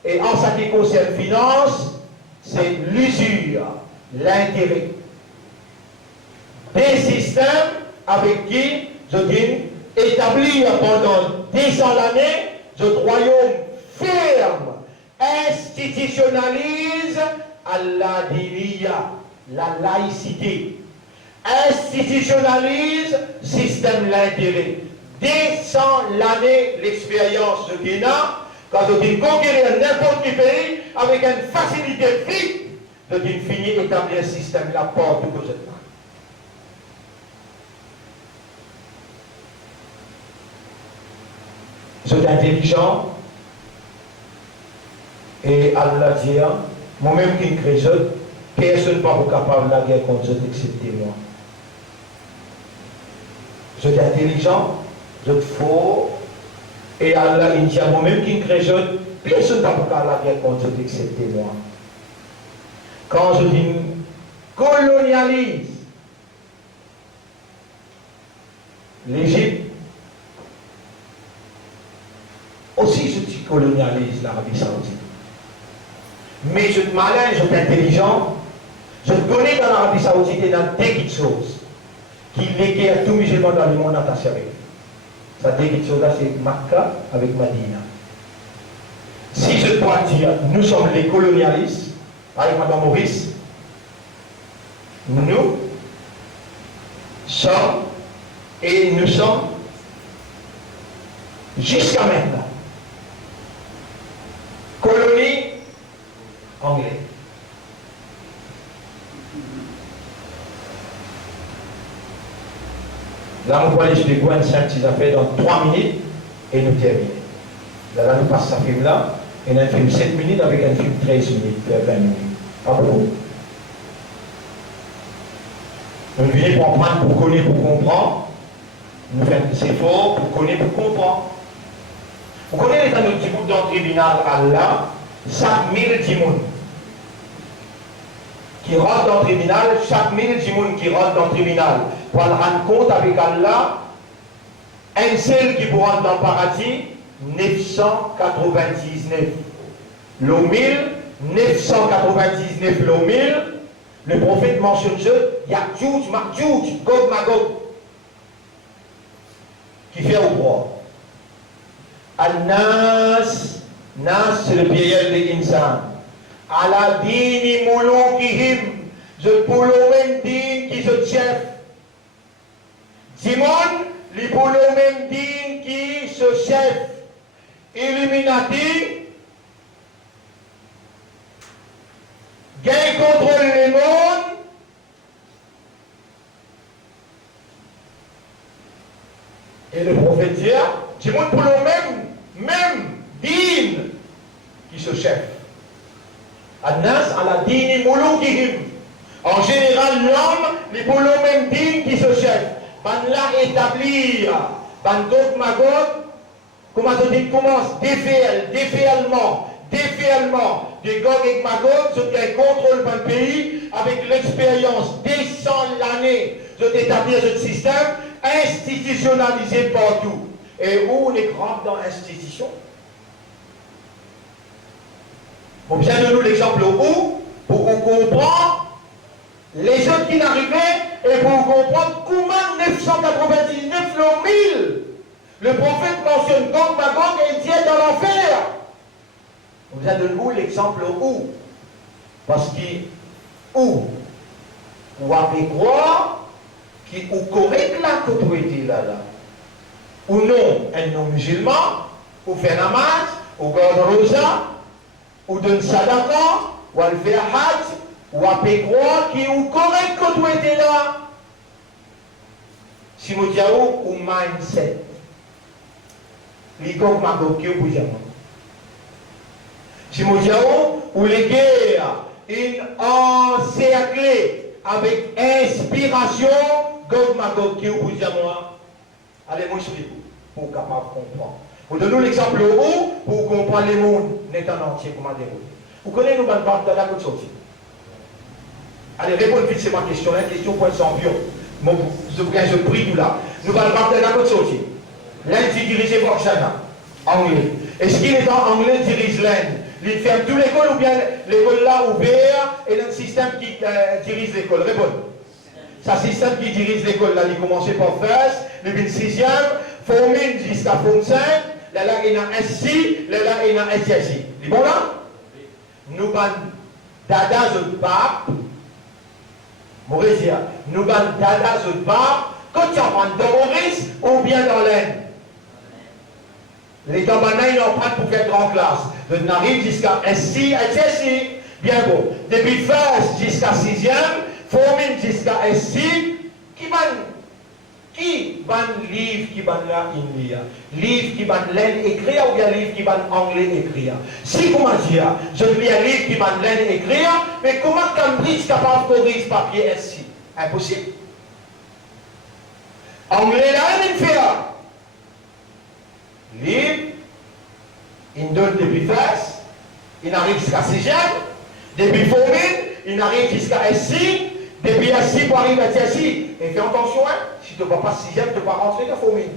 Et en ce qui concerne finance, c'est l'usure, l'intérêt. Des systèmes avec qui, je dis, établir pendant 200 années, ce royaume ferme, institutionnalise Allah diniya, la laïcité, institutionnalise système l'intérêt. Descend l'année l'expérience de Guéna, quand on dit conquérir n'importe quel pays avec une facilité vite, on dit finir d'établir un système là porte où vous êtes là. C'est intelligent et Allah dit, moi-même qui crée ça, personne n'est pas capable de la guerre contre ça, excepté moi. Je suis intelligent, je suis fort, et Allah il dit, moi-même qui crée ça, personne n'est pas capable de la guerre contre ça, excepté moi. Quand je dis colonialise l'Égypte, aussi je dis colonialise l'Arabie Saoudite. Mais je suis malin, je suis intelligent, je connais dans l'Arabie Saoudite dans des petites choses qui liguent à tout musulman dans le monde à tassérer. Ça des petites choses là, c'est Makkah avec Madina. Si je dois dire, nous sommes les colonialistes, avec Mme Maurice, nous sommes et nous sommes jusqu'à maintenant colonie anglais. Là, nous allons expliquer une simple petite affaire dans 3 minutes et nous terminons. Là, nous passons ce film-là, et un film 7 minutes avec un film 13 minutes, 20 minutes. Pas beaucoup. Nous venons pour apprendre, pour connaître, pour comprendre. Nous faisons des efforts pour connaître, pour comprendre. Vous connaissez dans notre groupe dans le tribunal Allah, chaque 1000 dimoun qui rentre dans le tribunal, chaque 1000 dimoun qui rentre dans le tribunal, pour le rendre compte avec Allah, un seul qui pour rentrer dans le paradis, 999. Le 1000, 999 le 1000, le prophète mentionne ce, Ya'juj, Ma'juj, Gog, Magog, qui fait au roi. Al-Nas, Nas c'est le pluriel de Insan. Ala dini mouloukihim, je pour le même din qui se chef Simone, les pour le même digne qui ce chef Illuminati, gagne contrôle le monde, et le prophète dit, Simone pour le même digne qui ce chef. Adnas à la digne mouloukihim. En général, l'homme n'est pour le même digne qui se chef. Ban là établir, ban Gog Magog, comment on dit, commence défailement, de Gog et Magog, ce qui contrôle le pays, avec l'expérience des 100 l'année, de établir ce système institutionnalisé partout. Et où on est grand dans l'institution? Bon, bien de nous l'exemple où, pour qu'on comprenne les autres qui n'arrivaient, et pour comprendre comment 999 l'an 1000, le prophète mentionne Gog Magog et il tient dans l'enfer. On vient de nous l'exemple où, parce qu'il ou avez croire qui ou correct la autorité là, ou non, un non-musulman, ou fait namaz, ou garde rosa, ou donne sadaka, ou elle fait hajj, ou après croire qui ou correct que tu étais là. Si vous dites ou mindset, les Gog Magog qui vous dites. Si vous dites ou les guerres, une encerclée avec inspiration, Gog Magog qui vous dites moi. Allez, moi explique pour capable comprendre. Vous donnez l'exemple où pour comprendre le monde net en entier comment dérouler. Vous connaissez nous bonne part de la côte sortie. Allez, répondez vite, c'est ma question. La question pour être champion. Je prie tout là. Nous allons partir de la côte sortie. L'Inde dirige Roxana, anglais. Est-ce qu'il est en anglais, dirige l'Inde? Il ferme toute l'école ou bien l'école là ouvert et le système qui dirige l'école? Répondez. C'est un système qui dirige l'école là. Il commence par first, le 6e, forme jusqu'à forme 5, là il y a un SC, là il y a un SSI. C'est bon là? Nous allons dada de pape. Maurizia, nous allons dada de pape. Quand tu en prends dans Maurice ou bien dans l'Inde. Les Gabana, ils en prennent pour faire grande classe. On arrive jusqu'à SC, SSI. Bien beau. Depuis first jusqu'à 6e, forming jusqu'à SC, qui va livre qui va là lire, livre qui va l'Inde écrire ou bien livre qui va anglais écrire. Si comment dire, je lis un livre qui va l'Inde écrire, mais comment Cambridge capable de corriger ce papier SC? Impossible. Anglais là, il fait livre, il donne depuis first, il arrive jusqu'à 6e, depuis forming, il arrive jusqu'à SC, depuis SC pour arriver à SC. Et fais attention, hein, si tu ne vas pas 6e, tu ne peux pas rentrer dans forming.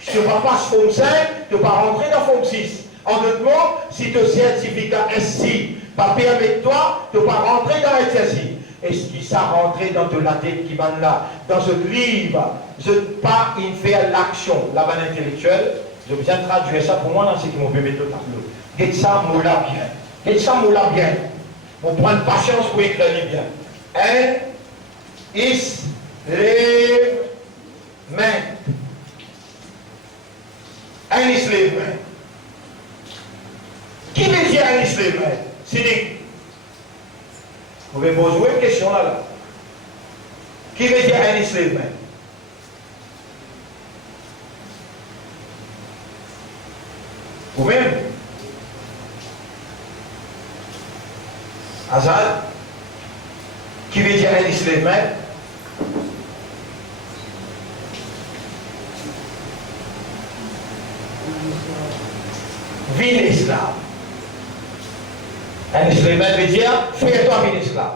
Si tu ne vas pas forme 5, tu ne peux pas rentrer dans forme 6. En d'autres mots, si tu certificat SC, pas permet-toi, tu ne peux pas rentrer dans SC. Est-ce qu'il s'est rentré dans de la tête qui va là, dans ce livre, je ne pas y faire l'action, la vanne intellectuelle, je viens de traduire ça pour moi dans ce qui m'ont fait mettre le tableau. Get ça, moula bien. Get ça, moula bien. On prend patience pour écrire bien. Un, is, les mains. Un enslavement. Qui veut dire un enslavement? C'est vous pouvez poser une question là. Qui veut dire un enslavement? Vous-même? Azad? Qui veut dire un enslavement? Ville esclave. Un enslavement veut dire fais-toi ville esclave.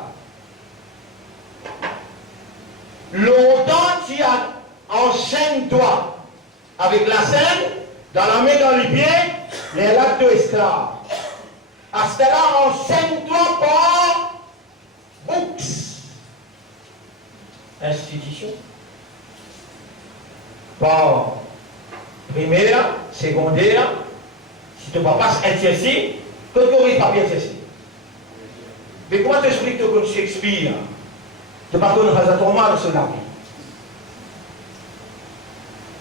Longtemps tu as enchaîne-toi avec la scène, dans la main, dans les pieds, les lacs de esclaves. À ce là, enchaîne-toi par books. Institution. Par primaire, secondaire. Si tu ne vas pas s'intéresser, tu n'aurais pas bien intéressé. Mais comment t'expliques que Shakespeare, tu ne vas pas connaître ton mal sur la vie?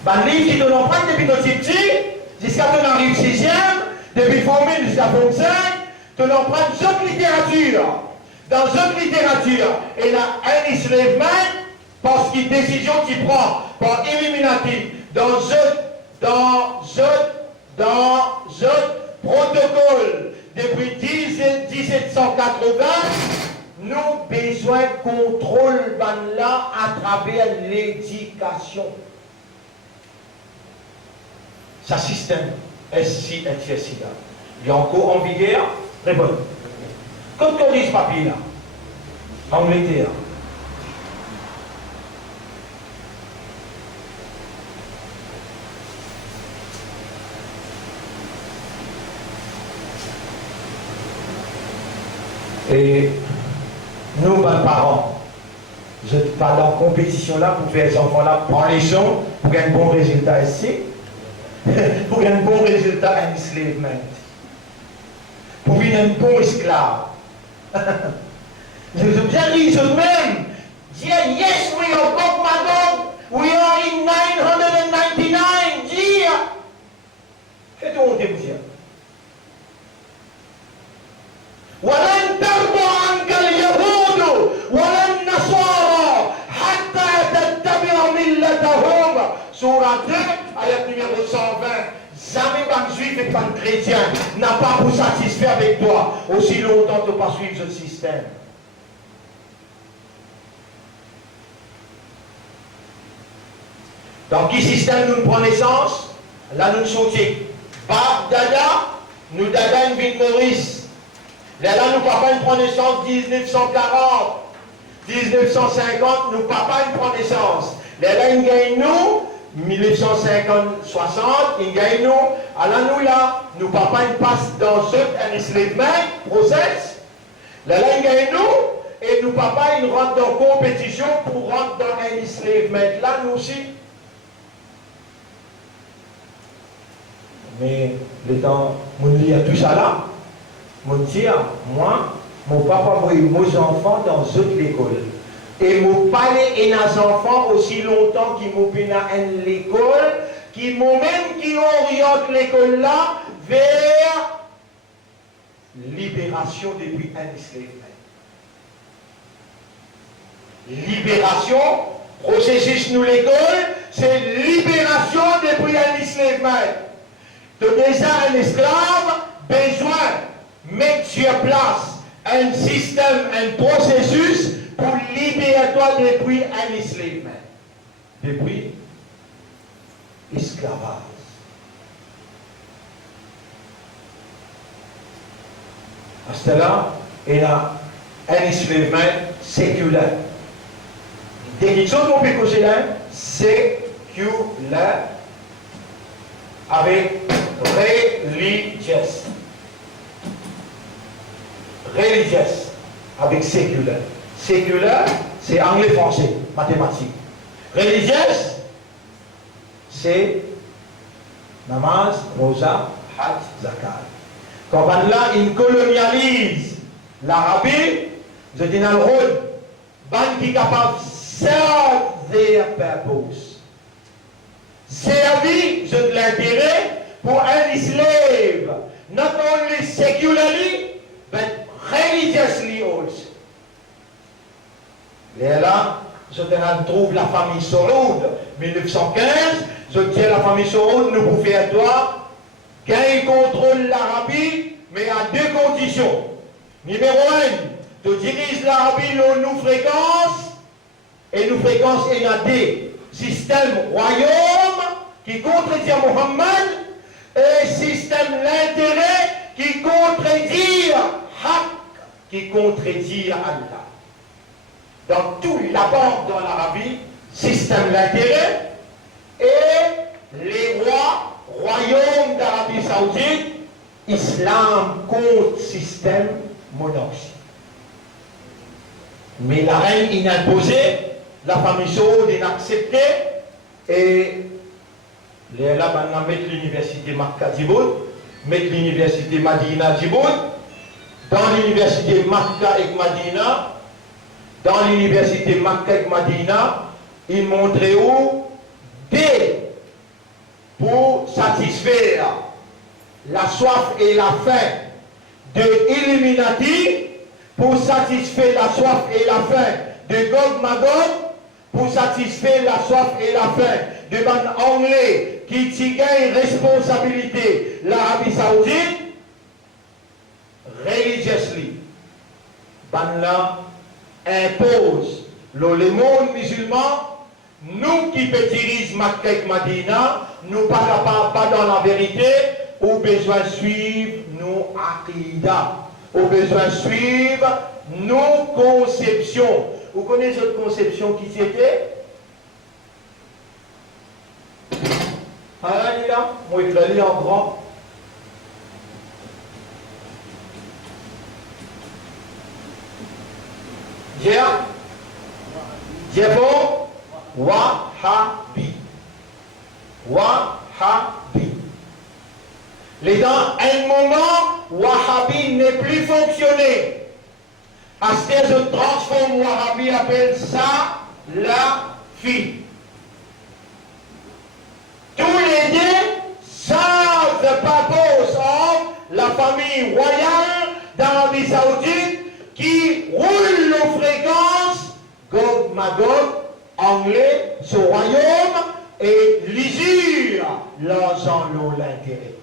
Un livre qui te l'emprunte depuis ton petit, jusqu'à ton arrive 6e, depuis formule jusqu'à 25, te l'emprunte toute littérature. Dans une littérature, il a un enslavement parce qu'il décision qu'il prend par Illuminati dans un protocole depuis 1780, nous avons besoin de contrôle là à travers l'éducation. Ce système SI et SI là, il est encore en vigueur. Réponds. Quand on lit ce papier là, Angleterre, et nous, ben, parents, je n'êtes pas dans la compétition là pour faire les enfants là prendre les sons pour gagner un bon résultat ici, pour gagner un bon résultat en enslavement, pour devenir un bon esclave. Je veux bien rire même. Dire yes, we are God, madam, we are in 999. Dire. Faites honte, vous dire. ولن ترضى عنك اليهود ولا النصارى حتى تتبع ملتهم. Surah 2, ayat numéro 120. Jamais pas de juif et pas de chrétien n'a pas pour satisfaire avec toi aussi longtemps que tu ne pas suivre ce système. Dans quel système nous prenons naissance? Là nous sommes Bab Dada, nous Dada une ville Maurice. Là nous papa nous prenons naissance 1940, 1950, nous papa nous prenons naissance. Là nous gagnons nous 1950-60, il gagne nous, alors nous là, nous papa il passe dans un enslavement process, là il gagne nous, et nous papa il rentre dans compétition pour rentrer dans un enslavement, là nous aussi. Mais le temps, mon lit à tout ça là, mon dire, moi, mon papa voyait mes enfants dans une école. Et mon palais et nos enfants aussi longtemps qu'ils m'ont bien à l'école, qui m'ont même qui orientent l'école là vers libération depuis un enslavement. Libération, processus nous l'école, c'est libération depuis un enslavement. De déjà un esclave, besoin de mettre sur place un système, un processus pour libérer toi depuis un enslavement, depuis l'esclavage. À ce là, il y a un enslavement séculaire. Dès qu'ils sont mon péché là, séculaire avec religious. Religious avec séculaire. Séculaire, c'est anglais-français, mathématiques. Religieuse, c'est namaz, rosa, hajj, zakat. Quand là, il colonialise l'Arabie, je dis dans le rôle, ban qui est capable de serve their purpose. Servir, je de l'intérêt pour un slave, not only secularly, but religiously also. Et là, je trouve la famille Soroud, 1915, je dis la famille Soroud, nous pouvons faire toi, gagner contrôle l'Arabie, mais à deux conditions. Numéro 1, tu diriges l'Arabie, nous fréquence, et nous fréquence, il y a des systèmes royaumes qui contredisent Mohammed, et système l'intérêt qui contredit Haq, qui contredit Allah. Dans tout l'apport dans l'Arabie, système l'intérêt, et les rois, royaumes d'Arabie Saoudite, islam contre système monarchie. Mais la reine inimposée, la famille Saoud inacceptée, et là, maintenant, mettre l'université Makka Djibout, mettre l'université Madina Djibout, dans l'université Makka et Madina, dans l'université Makka et Madina, ils montraient où des pour satisfaire la soif et la faim de Illuminati, pour satisfaire la soif et la faim de Gog Magog, pour satisfaire la soif et la faim de ban anglais qui gagne responsabilité l'Arabie Saoudite, religiously, ban là impose le monde musulman, nous qui pétirisons Makka et Madina, nous pas dans la vérité, ou besoin de suivre nos aqidah, ou besoin de suivre nos conceptions. Vous connaissez cette conception qui c'était? Ah, là, moi je l'ai lu en grand. Diabo, Wahhabi. Wahhabi. Les dans un moment, Wahhabi n'est plus fonctionné. À ce que je transforme Wahhabi, appelle ça la fille. Tous les deux savent pas cause entre la famille royale d'Arabie Saoudite qui roule nos fréquences, Gog Magog, anglais, ce royaume, et l'usure, l'argent, l'intérêt.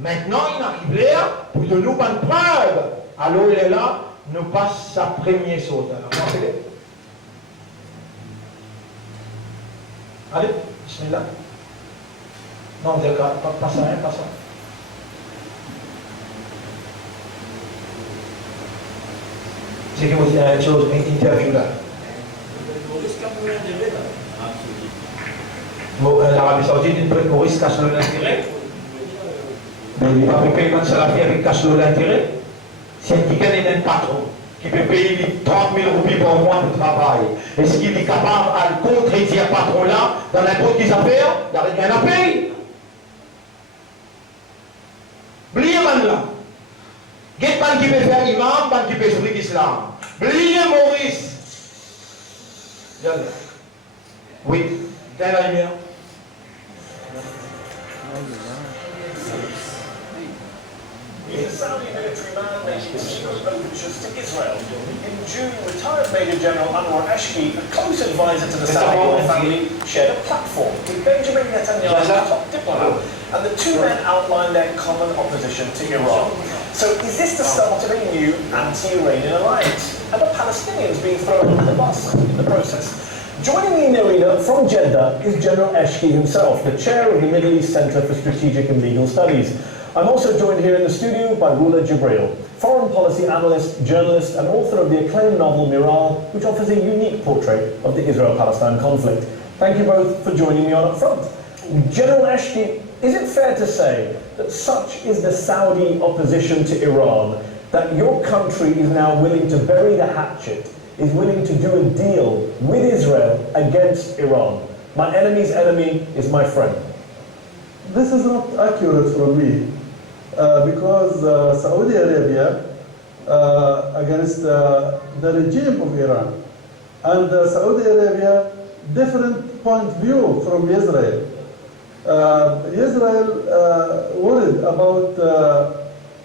Maintenant, il arrive là pour de nous bonnes preuves. Alors, il est là, nous passe sa première chose. Alors, allez, bismillah. Non, d'accord, pas ça, hein, pas ça. C'est qu'il y a une chose, une interview là. L'Arabie Saoudite, Maurice cache l'intérêt. Mais il va payer un salarié avec cache l'intérêt. Si quelqu'un est un patron qui peut payer 30 000 roupies par mois de travail, est-ce qu'il est capable à contredire ce patron-là dans n'importe quelle affaire? Il n'y a rien à payer. Bliez là. Qu'est-ce qui peut faire imam, qui peut expliquer l'islam? Bliez Maurice. Oui, t'as la lumière. He's a Saudi military man making secret overtures to Israel. In June, retired Major General Anwar Ashki, a close advisor to the Saudi royal family, shared a platform with Benjamin Netanyahu's top diplomat, and the two men outlined their common opposition to Iran. So is this the start of a new anti-Iranian alliance? And are Palestinians being thrown under the bus in the process? Joining me in the arena from Jeddah is General Ashki himself, the chair of the Middle East Center for Strategic and Legal Studies. I'm also joined here in the studio by Rula Jibril, foreign policy analyst, journalist, and author of the acclaimed novel Miral, which offers a unique portrait of the Israel-Palestine conflict. Thank you both for joining me on up front. General Ashki, is it fair to say that such is the Saudi opposition to Iran that your country is now willing to bury the hatchet, is willing to do a deal with Israel against Iran? My enemy's enemy is my friend. This is not accurate from me. Because Saudi Arabia against the regime of Iran, and Saudi Arabia different point of view from Israel. Israel worried about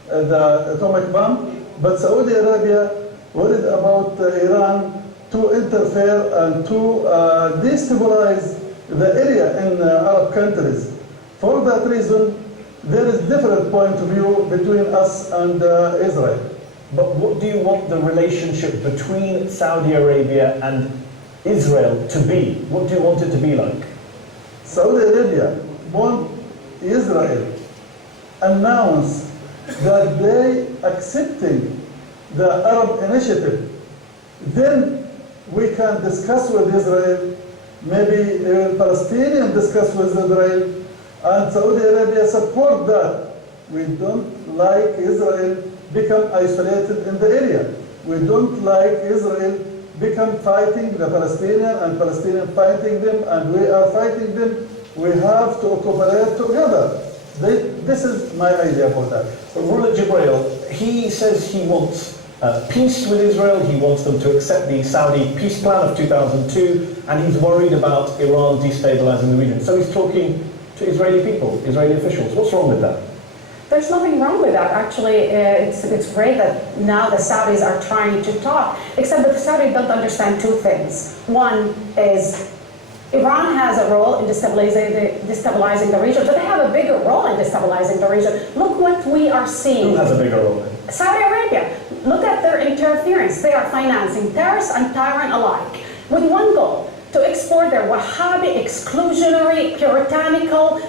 the atomic bomb, but Saudi Arabia worried about Iran to interfere and to destabilize the area in Arab countries. For that reason, there is different point of view between us and Israel. But what do you want the relationship between Saudi Arabia and Israel to be? What do you want it to be like? Saudi Arabia want Israel announce that they accepting the Arab initiative. Then we can discuss with Israel, maybe Palestinians discuss with Israel, and Saudi Arabia support that. We don't like Israel become isolated in the area. We don't like Israel become fighting the Palestinian and Palestinian fighting them, and we are fighting them. We have to cooperate together. This is my idea for that. Rula Jibril, he says he wants peace with Israel, he wants them to accept the Saudi peace plan of 2002, and he's worried about Iran destabilizing the region. So he's talking to Israeli people, Israeli officials? What's wrong with that? There's nothing wrong with that. Actually, it's great that now the Saudis are trying to talk, except that the Saudis don't understand two things. One is Iran has a role in destabilizing the region, but they have a bigger role in destabilizing the region. Look what we are seeing. Who has a bigger role? Saudi Arabia. Look at their interference. They are financing terrorists and tyrant alike with one goal: to export their Wahhabi, exclusionary, puritanical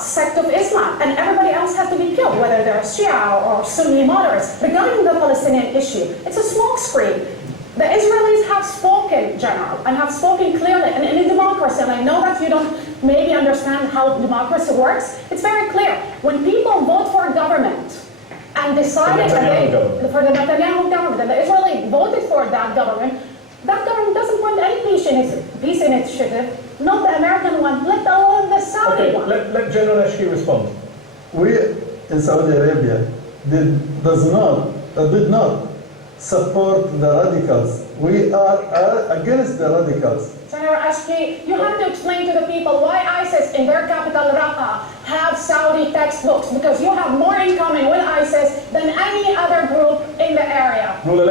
sect of Islam, and everybody else has to be killed, whether they're Shia or Sunni moderates. Regarding the Palestinian issue, it's a smokescreen. The Israelis have spoken, General, and have spoken clearly. And in a democracy, and I know that you don't maybe understand how democracy works, it's very clear. When people vote for a government and decided for the Netanyahu government, and the Israeli voted for that government doesn't want any peace initiative, not the American one, let alone the Saudi one. Let General Eshki respond. We in Saudi Arabia did not support the radicals. We are against the radicals. General Ashki, you have to explain to the people why ISIS in their capital Raqqa have Saudi textbooks, because you have more in common with ISIS than any other group in the area. Rula,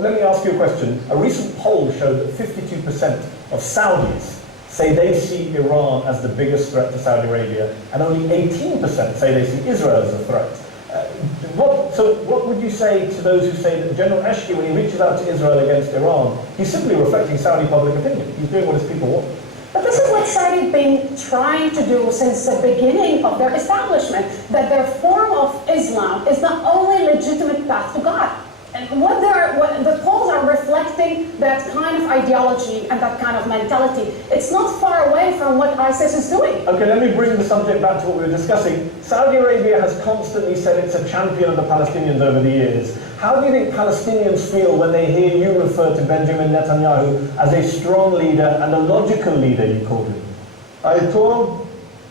let me ask you a question. A recent poll showed that 52% of Saudis say they see Iran as the biggest threat to Saudi Arabia, and only 18% say they see Israel as a threat. What would you say to those who say that General Eshki, when he reaches out to Israel against Iran, he's simply reflecting Saudi public opinion? He's doing what his people want. But this is what Saudi have been trying to do since the beginning of their establishment, that their form of Islam is the only legitimate path to God. And what the polls are reflecting that kind of ideology and that kind of mentality. It's not far away from what ISIS is doing. Okay, let me bring the subject back to what we were discussing. Saudi Arabia has constantly said it's a champion of the Palestinians over the years. How do you think Palestinians feel when they hear you refer to Benjamin Netanyahu as a strong leader and a logical leader, you called him? I told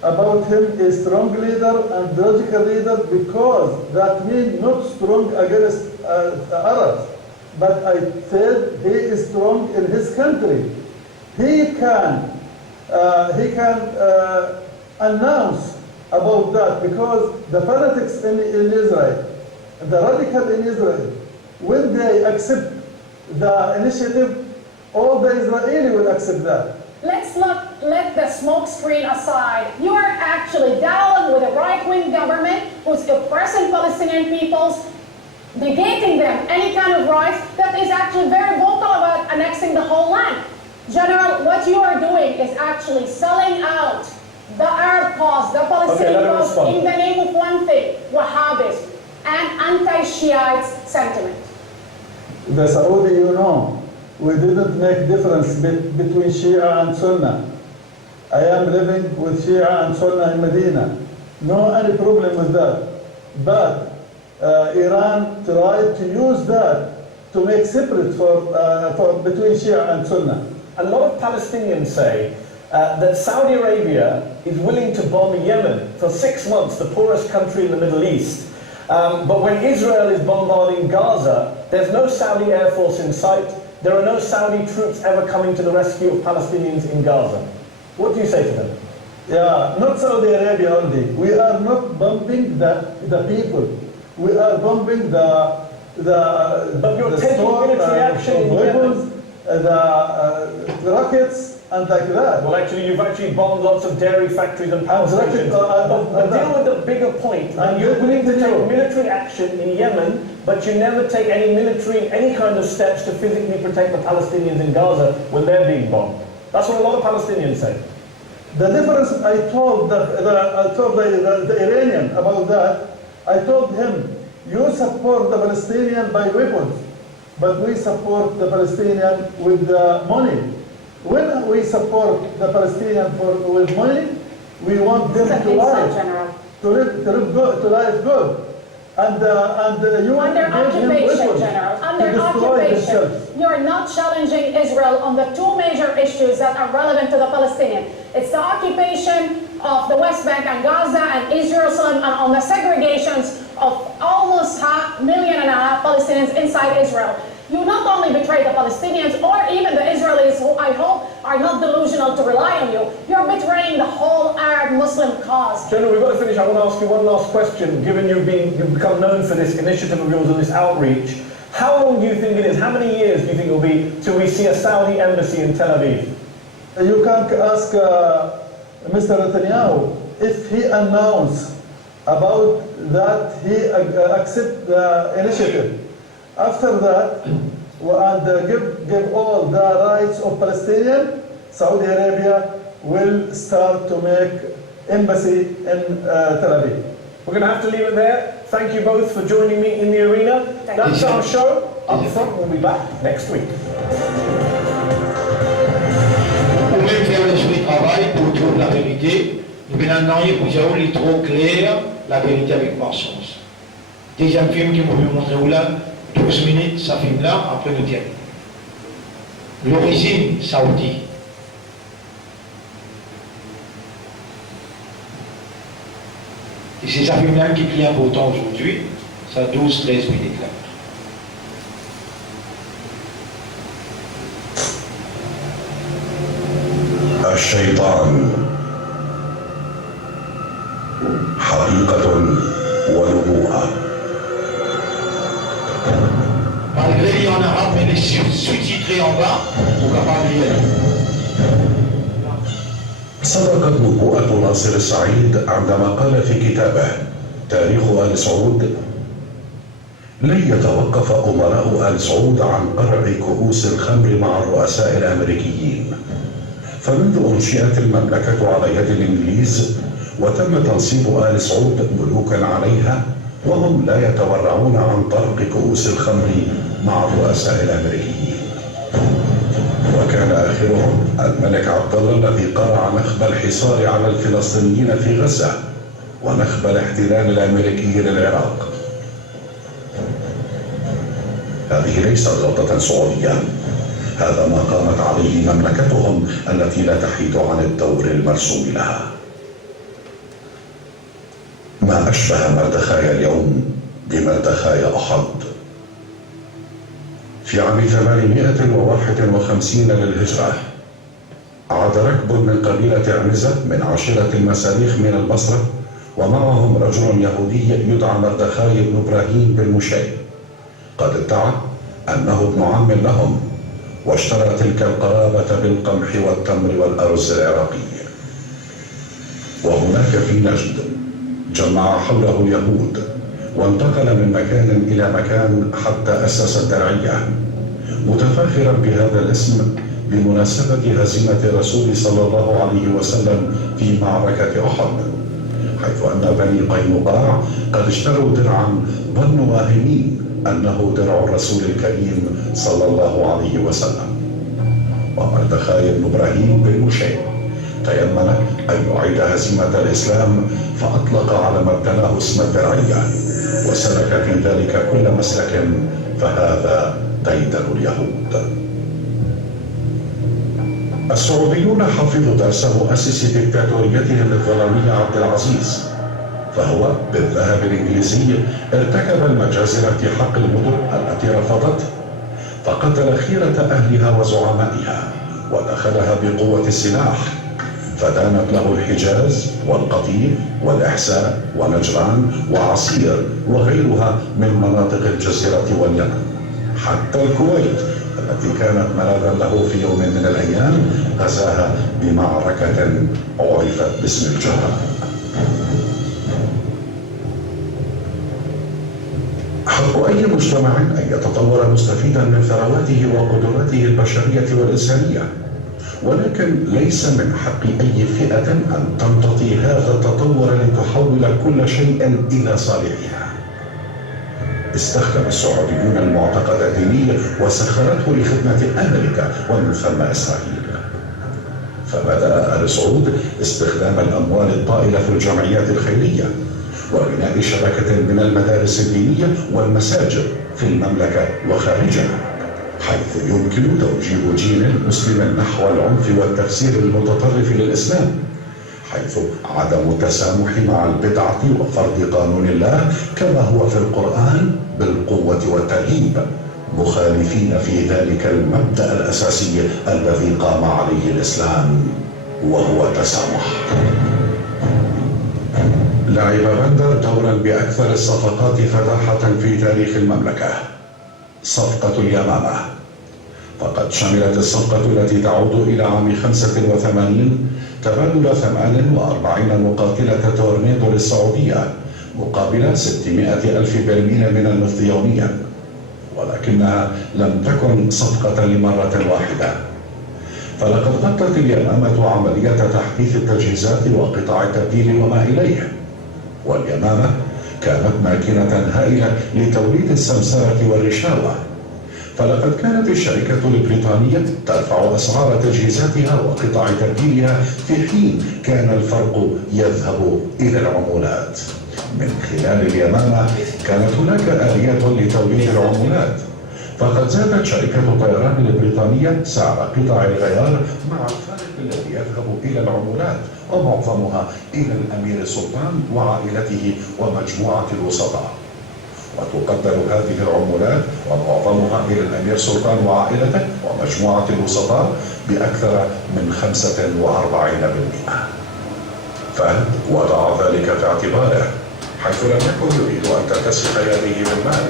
about him a strong leader and logical leader because that means not strong against Arabs, but I said he is strong in his country. He can announce about that, because the fanatics in Israel, the radical in Israel, when they accept the initiative, all the Israeli will accept that. Let's not let the smoke screen aside. You are actually dialoguing with a right-wing government who's oppressing Palestinian peoples, negating them any kind of rights, that is actually very vocal about annexing the whole land. General, what you are doing is actually selling out the Arab cause, the Palestinian cause, in the name of one thing: Wahhabism and anti-Shiite sentiment. The Saudi, you know, we didn't make difference between Shia and Sunnah. I am living with Shia and Sunnah in Medina. No any problem with that. But Iran tried to use that to make separate for between Shia and Sunnah. A lot of Palestinians say that Saudi Arabia is willing to bomb Yemen for 6 months, the poorest country in the Middle East. But when Israel is bombarding Gaza, there's no Saudi Air Force in sight. There are no Saudi troops ever coming to the rescue of Palestinians in Gaza. What do you say to them? Yeah, not Saudi Arabia only. We are not bombing the people. We are bombing the But you're taking military action in weapons, the rockets, and like that. Well, actually, you've actually bombed lots of dairy factories and power stations. But deal with the bigger point. You're willing to take military action in Yemen, but you never take any kind of steps to physically protect the Palestinians in Gaza when they're being bombed. That's what a lot of Palestinians say. The difference, I told the Iranian about that. I told him, you support the Palestinian by weapons, but we support the Palestinian with the money. When we support the Palestinian with money, we want them to live, to live good. And you under occupation, General, under occupation, you're not challenging Israel on the two major issues that are relevant to the Palestinians. It's the occupation of the West Bank and Gaza and East Jerusalem, and on the segregations of almost 500,000 Palestinians inside Israel. You not only betray the Palestinians or even the Israelis, who I hope are not delusional to rely on you. You're betraying the whole Arab Muslim cause. General, we've got to finish. I want to ask you one last question. Given you've become known for this initiative of yours and this outreach, how long do you think it is? How many years do you think it will be till we see a Saudi embassy in Tel Aviv? You can ask Mr. Netanyahu if he announced about that he accept the initiative. After that, and give all the rights of Palestinian, Saudi Arabia will start to make embassy in Tel Aviv. We're going to have to leave it there. Thank you both for joining me in the arena. That's our show. Up front, we'll be back next week. Ou même faire l'esprit de travail pour trouver la vérité. Nous venons pour dire il est trop clair, la vérité avec mensonge. Deuxième film qui m'a montré là, 12 minutes, ça film là, après nous dire. L'origine saoudie. Et c'est ça film là qui plie un beau temps aujourd'hui, ça 12-13 minutes là. الشيطان حقيقة ونبوءة. Malgré qu'il y en a arabe, mais les sous-titrés en bas, pour capable de lire. صدقت نبوءة ناصر السعيد عندما قال في كتابه تاريخ آل سعود: لن يتوقف أمراء آل سعود عن قرع كؤوس الخمر مع الرؤساء الأمريكيين، فمنذ أنشئت المملكة على يد الإنجليز وتم تنصيب آل سعود ملوكا عليها، وهم لا يتورعون عن طرق كؤوس الخمر مع الرؤساء الأمريكيين. وكان آخرهم الملك عبد الله الذي قرع نخب الحصار على الفلسطينيين في غزة ونخب الاحتلال الأمريكي للعراق. هذه ليست غلطة سعودية، هذا ما قامت عليه مملكتهم التي لا تحيد عن الدور المرسوم لها. ما أشبه مردخاي اليوم بمردخاي أحد. في عام 851 للهجرة عاد ركب من قبيلة عنزة من عشيرة المساليخ من البصرة، ومعهم رجل يهودي يدعى مردخاي بن إبراهيم بن مشي، قد ادعى أنه ابن عم لهم، واشترى تلك القرابة بالقمح والتمر والأرز العراقي. وهناك في نجد جمع حوله اليهود وانتقل من مكان إلى مكان حتى أسس الدرعية، متفاخرا بهذا الاسم بمناسبة هزيمة الرسول صلى الله عليه وسلم في معركة أحد، حيث أن بني قينقاع قد اشتروا درعا ظنوا واهمين أنه درع الرسول الكريم صلى الله عليه وسلم. ومردخاي بن إبراهيم بن مشي تيمن أن يعيد هزيمة الإسلام، فأطلق على ما ابتلاه اسم الدرعية، وسلك في ذلك كل مسلك، فهذا ديدن اليهود. السعوديون حفظوا درس مؤسس ديكتاتوريتهم الظلامية عبد العزيز، فهو بالذهب الإنجليزي ارتكب المجازر في حق المدن التي رفضته، فقتل خيرة أهلها وزعمائها ودخلها بقوة السلاح، فدانت له الحجاز والقطيف والإحساء ونجران وعسير وغيرها من مناطق الجزيرة واليمن، حتى الكويت التي كانت ملاذا له في يوم من الأيام غزاها بمعركة عرفت باسم الجهرة. حق أي مجتمع أن يتطور مستفيدا من ثرواته وقدراته البشرية والإنسانية، ولكن ليس من حق أي فئة أن تمتطي هذا التطور لتحول كل شيء إلى صالحها. استخدم السعوديون المعتقد الديني وسخرته لخدمة أمريكا ومن ثم إسرائيل، فبدأ آل سعود استخدام الأموال الطائلة في الجمعيات الخيرية وبناء شبكة من المدارس الدينية والمساجد في المملكة وخارجها، حيث يمكن توجيه جيل مسلم نحو العنف والتفسير المتطرف للإسلام، حيث عدم التسامح مع البدعة وفرض قانون الله كما هو في القرآن بالقوة والترهيب، مخالفين في ذلك المبدأ الأساسي الذي قام عليه الإسلام، وهو التسامح. لعب بندر دورا بأكثر الصفقات فضاحة في تاريخ المملكة، صفقة اليمامة. فقد شملت الصفقة التي تعود إلى عام 85 تبادل 48 مقاتلة تورنيدو للسعودية مقابل 600 ألف برميل من النفط يوميا، ولكنها لم تكن صفقة لمرة واحدة. فلقد غطت اليمامة عملية تحديث التجهيزات وقطاع التبديل وما إليه، واليمامة كانت ماكينة هائلة لتوليد السمسرة والرشاوى. فلقد كانت الشركة البريطانية ترفع أسعار تجهيزاتها وقطاع تبديلها في حين كان الفرق يذهب إلى العمولات. من خلال اليمامة كانت هناك آليات لتوليد العمولات، فقد زادت شركة الطيران البريطانية سعر قطع الغيار مع الفارق الذي يذهب إلى العمولات، ومعظمها إلى الأمير سلطان وعائلته ومجموعة الوسطاء. وتقدر هذه العمولات ومعظمها إلى الأمير سلطان وعائلته ومجموعة الوسطاء بأكثر من 45%. فهد وضع ذلك في اعتباره، حيث لم يكن يريد أن تتسخ يديه بالمال،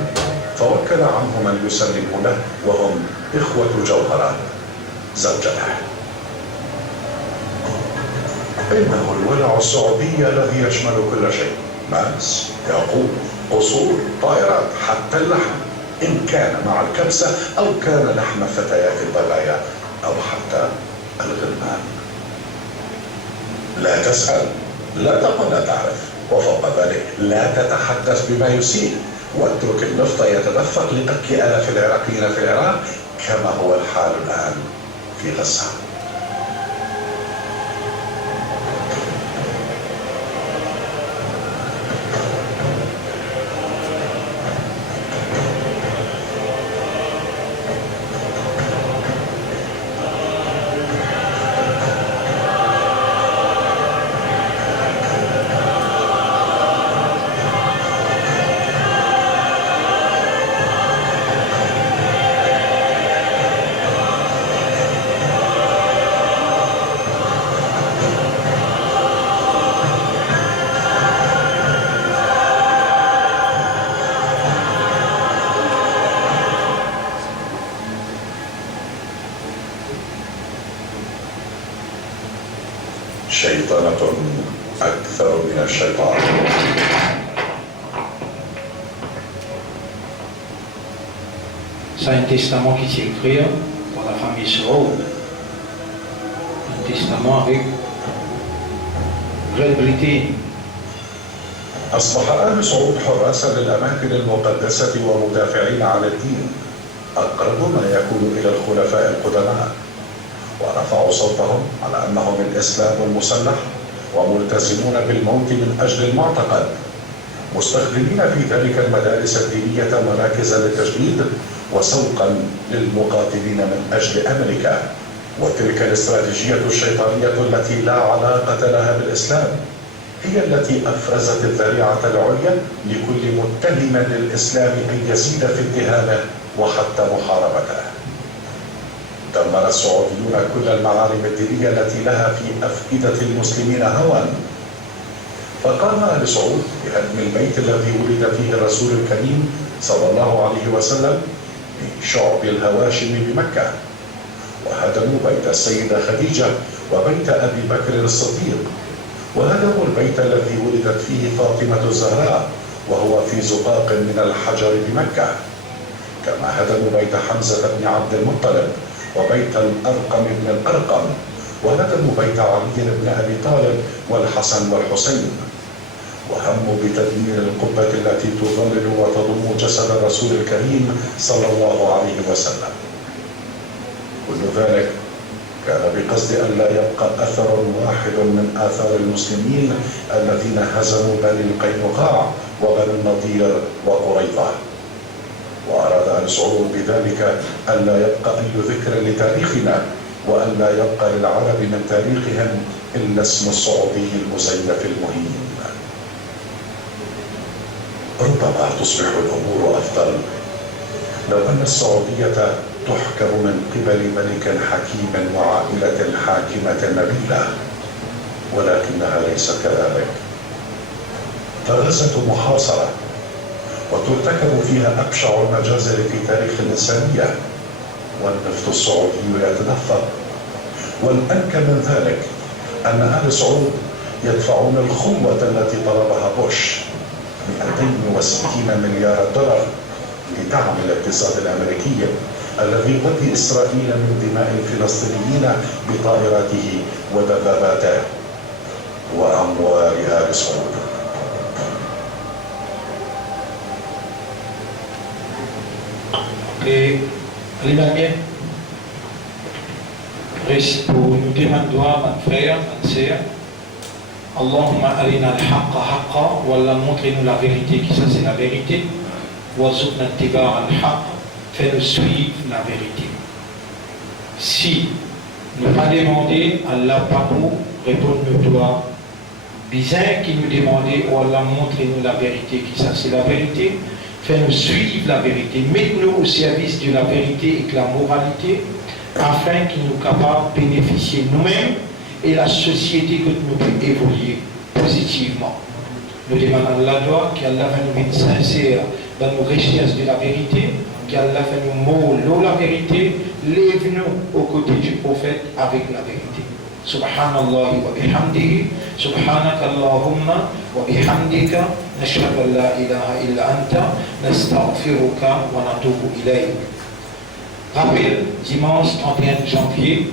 فوكل عنه من يسلم له، وهم إخوة جوهرة زوجته. إنه الولع السعودي الذي يشمل كل شيء، ماس، ياقوت، قصور، طائرات، حتى اللحم، إن كان مع الكبسة أو كان لحم فتيات البغايا أو حتى الغلمان. لا تسأل، لا تقل لا تعرف، وفوق ذلك لا تتحدث بما يسيء، واترك النفط يتدفق لأكل آلاف العراقيين في العراق كما هو الحال الآن في غزة. شيطنة أكثر من الشيطان. C'est un testament qui s'est écrit pour la famille Saoud. Un testament avec Grande-Bretagne. أصبح آل سعود حراسا للأماكن المقدسة ومدافعين عن الدين، أقرب ما يكون إلى الخلفاء القدماء، ورفعوا صوتهم على أنهم الإسلام المسلح وملتزمون بالموت من أجل المعتقد، مستخدمين في ذلك المدارس الدينية مراكز للتجنيد وسوقا للمقاتلين من أجل أمريكا. وتلك الاستراتيجية الشيطانية التي لا علاقة لها بالإسلام هي التي أفرزت الذريعة العليا لكل متهم للإسلام أن يزيد في اتهامه وحتى محاربته. دمر السعوديون كل المعالم الدينية التي لها في أفئدة المسلمين هوى، فقام آل سعود بهدم البيت الذي ولد فيه الرسول الكريم صلى الله عليه وسلم من شعب الهواشم بمكة، وهدموا بيت السيدة خديجة وبيت أبي بكر الصديق، وهدموا البيت الذي ولدت فيه فاطمة الزهراء وهو في زقاق من الحجر بمكة، كما هدموا بيت حمزة بن عبد المطلب وبيت الأرقم بن الأرقم، وهدموا بيت علي بن أبي طالب والحسن والحسين، وهموا بتدمير القبة التي تظلل وتضم جسد الرسول الكريم صلى الله عليه وسلم. كل ذلك كان بقصد أن لا يبقى أثر واحد من آثار المسلمين الذين هزموا بني القينقاع وبني النضير وقريظة. وأراد آل سعود بذلك أن لا يبقى أي ذكر لتاريخنا، وأن لا يبقى للعرب من تاريخهم إلا اسم السعودي المزيف المهين. ربما تصبح الأمور أفضل لو أن السعودية تحكم من قبل ملك حكيم وعائلة حاكمة نبيلة، ولكنها ليس كذلك. فغزة محاصرة وترتكب فيها أبشع المجازر في تاريخ الإنسانية، والنفط السعودي يتدفق. والأنكى من ذلك أن آل سعود يدفعون الخلوة التي طلبها بوش 260 مليار دولار لدعم الاقتصاد الأمريكي الذي يغذي إسرائيل من دماء الفلسطينيين بطائراته ودباباته وأموال آل سعود. Et l'imamien reste pour nous demander, mon frère, ma sœur, Allahumma arina al-haqqa haqqa, Wallah montrez-nous la vérité, qui ça c'est la vérité, Warzuqna ittiba' al-haqq, fais-nous suivre la vérité. Si nous pas demander, Allah pas pour répondre nous doit, bizarre qui nous demandait, Allah montrez-nous la vérité, qui ça c'est la vérité, fais-nous suivre la vérité, mets-nous au service de la vérité et de la moralité, afin qu'il nous capable de bénéficier nous-mêmes et la société que nous pouvons évoluer positivement. Nous demandons la loi, qu'Allah va nous mettre sincères dans nos recherches de la vérité, qu'Allah va nous montrer la vérité, lève-nous aux côtés du prophète avec la vérité. Subhanallah wa bihamdihi, subhanaka Allahumma wa bihamdika, nashhadu an la ilaha illa anta, nastaghfiruka wa natubu ilayk. Rappel, dimanche 31 janvier,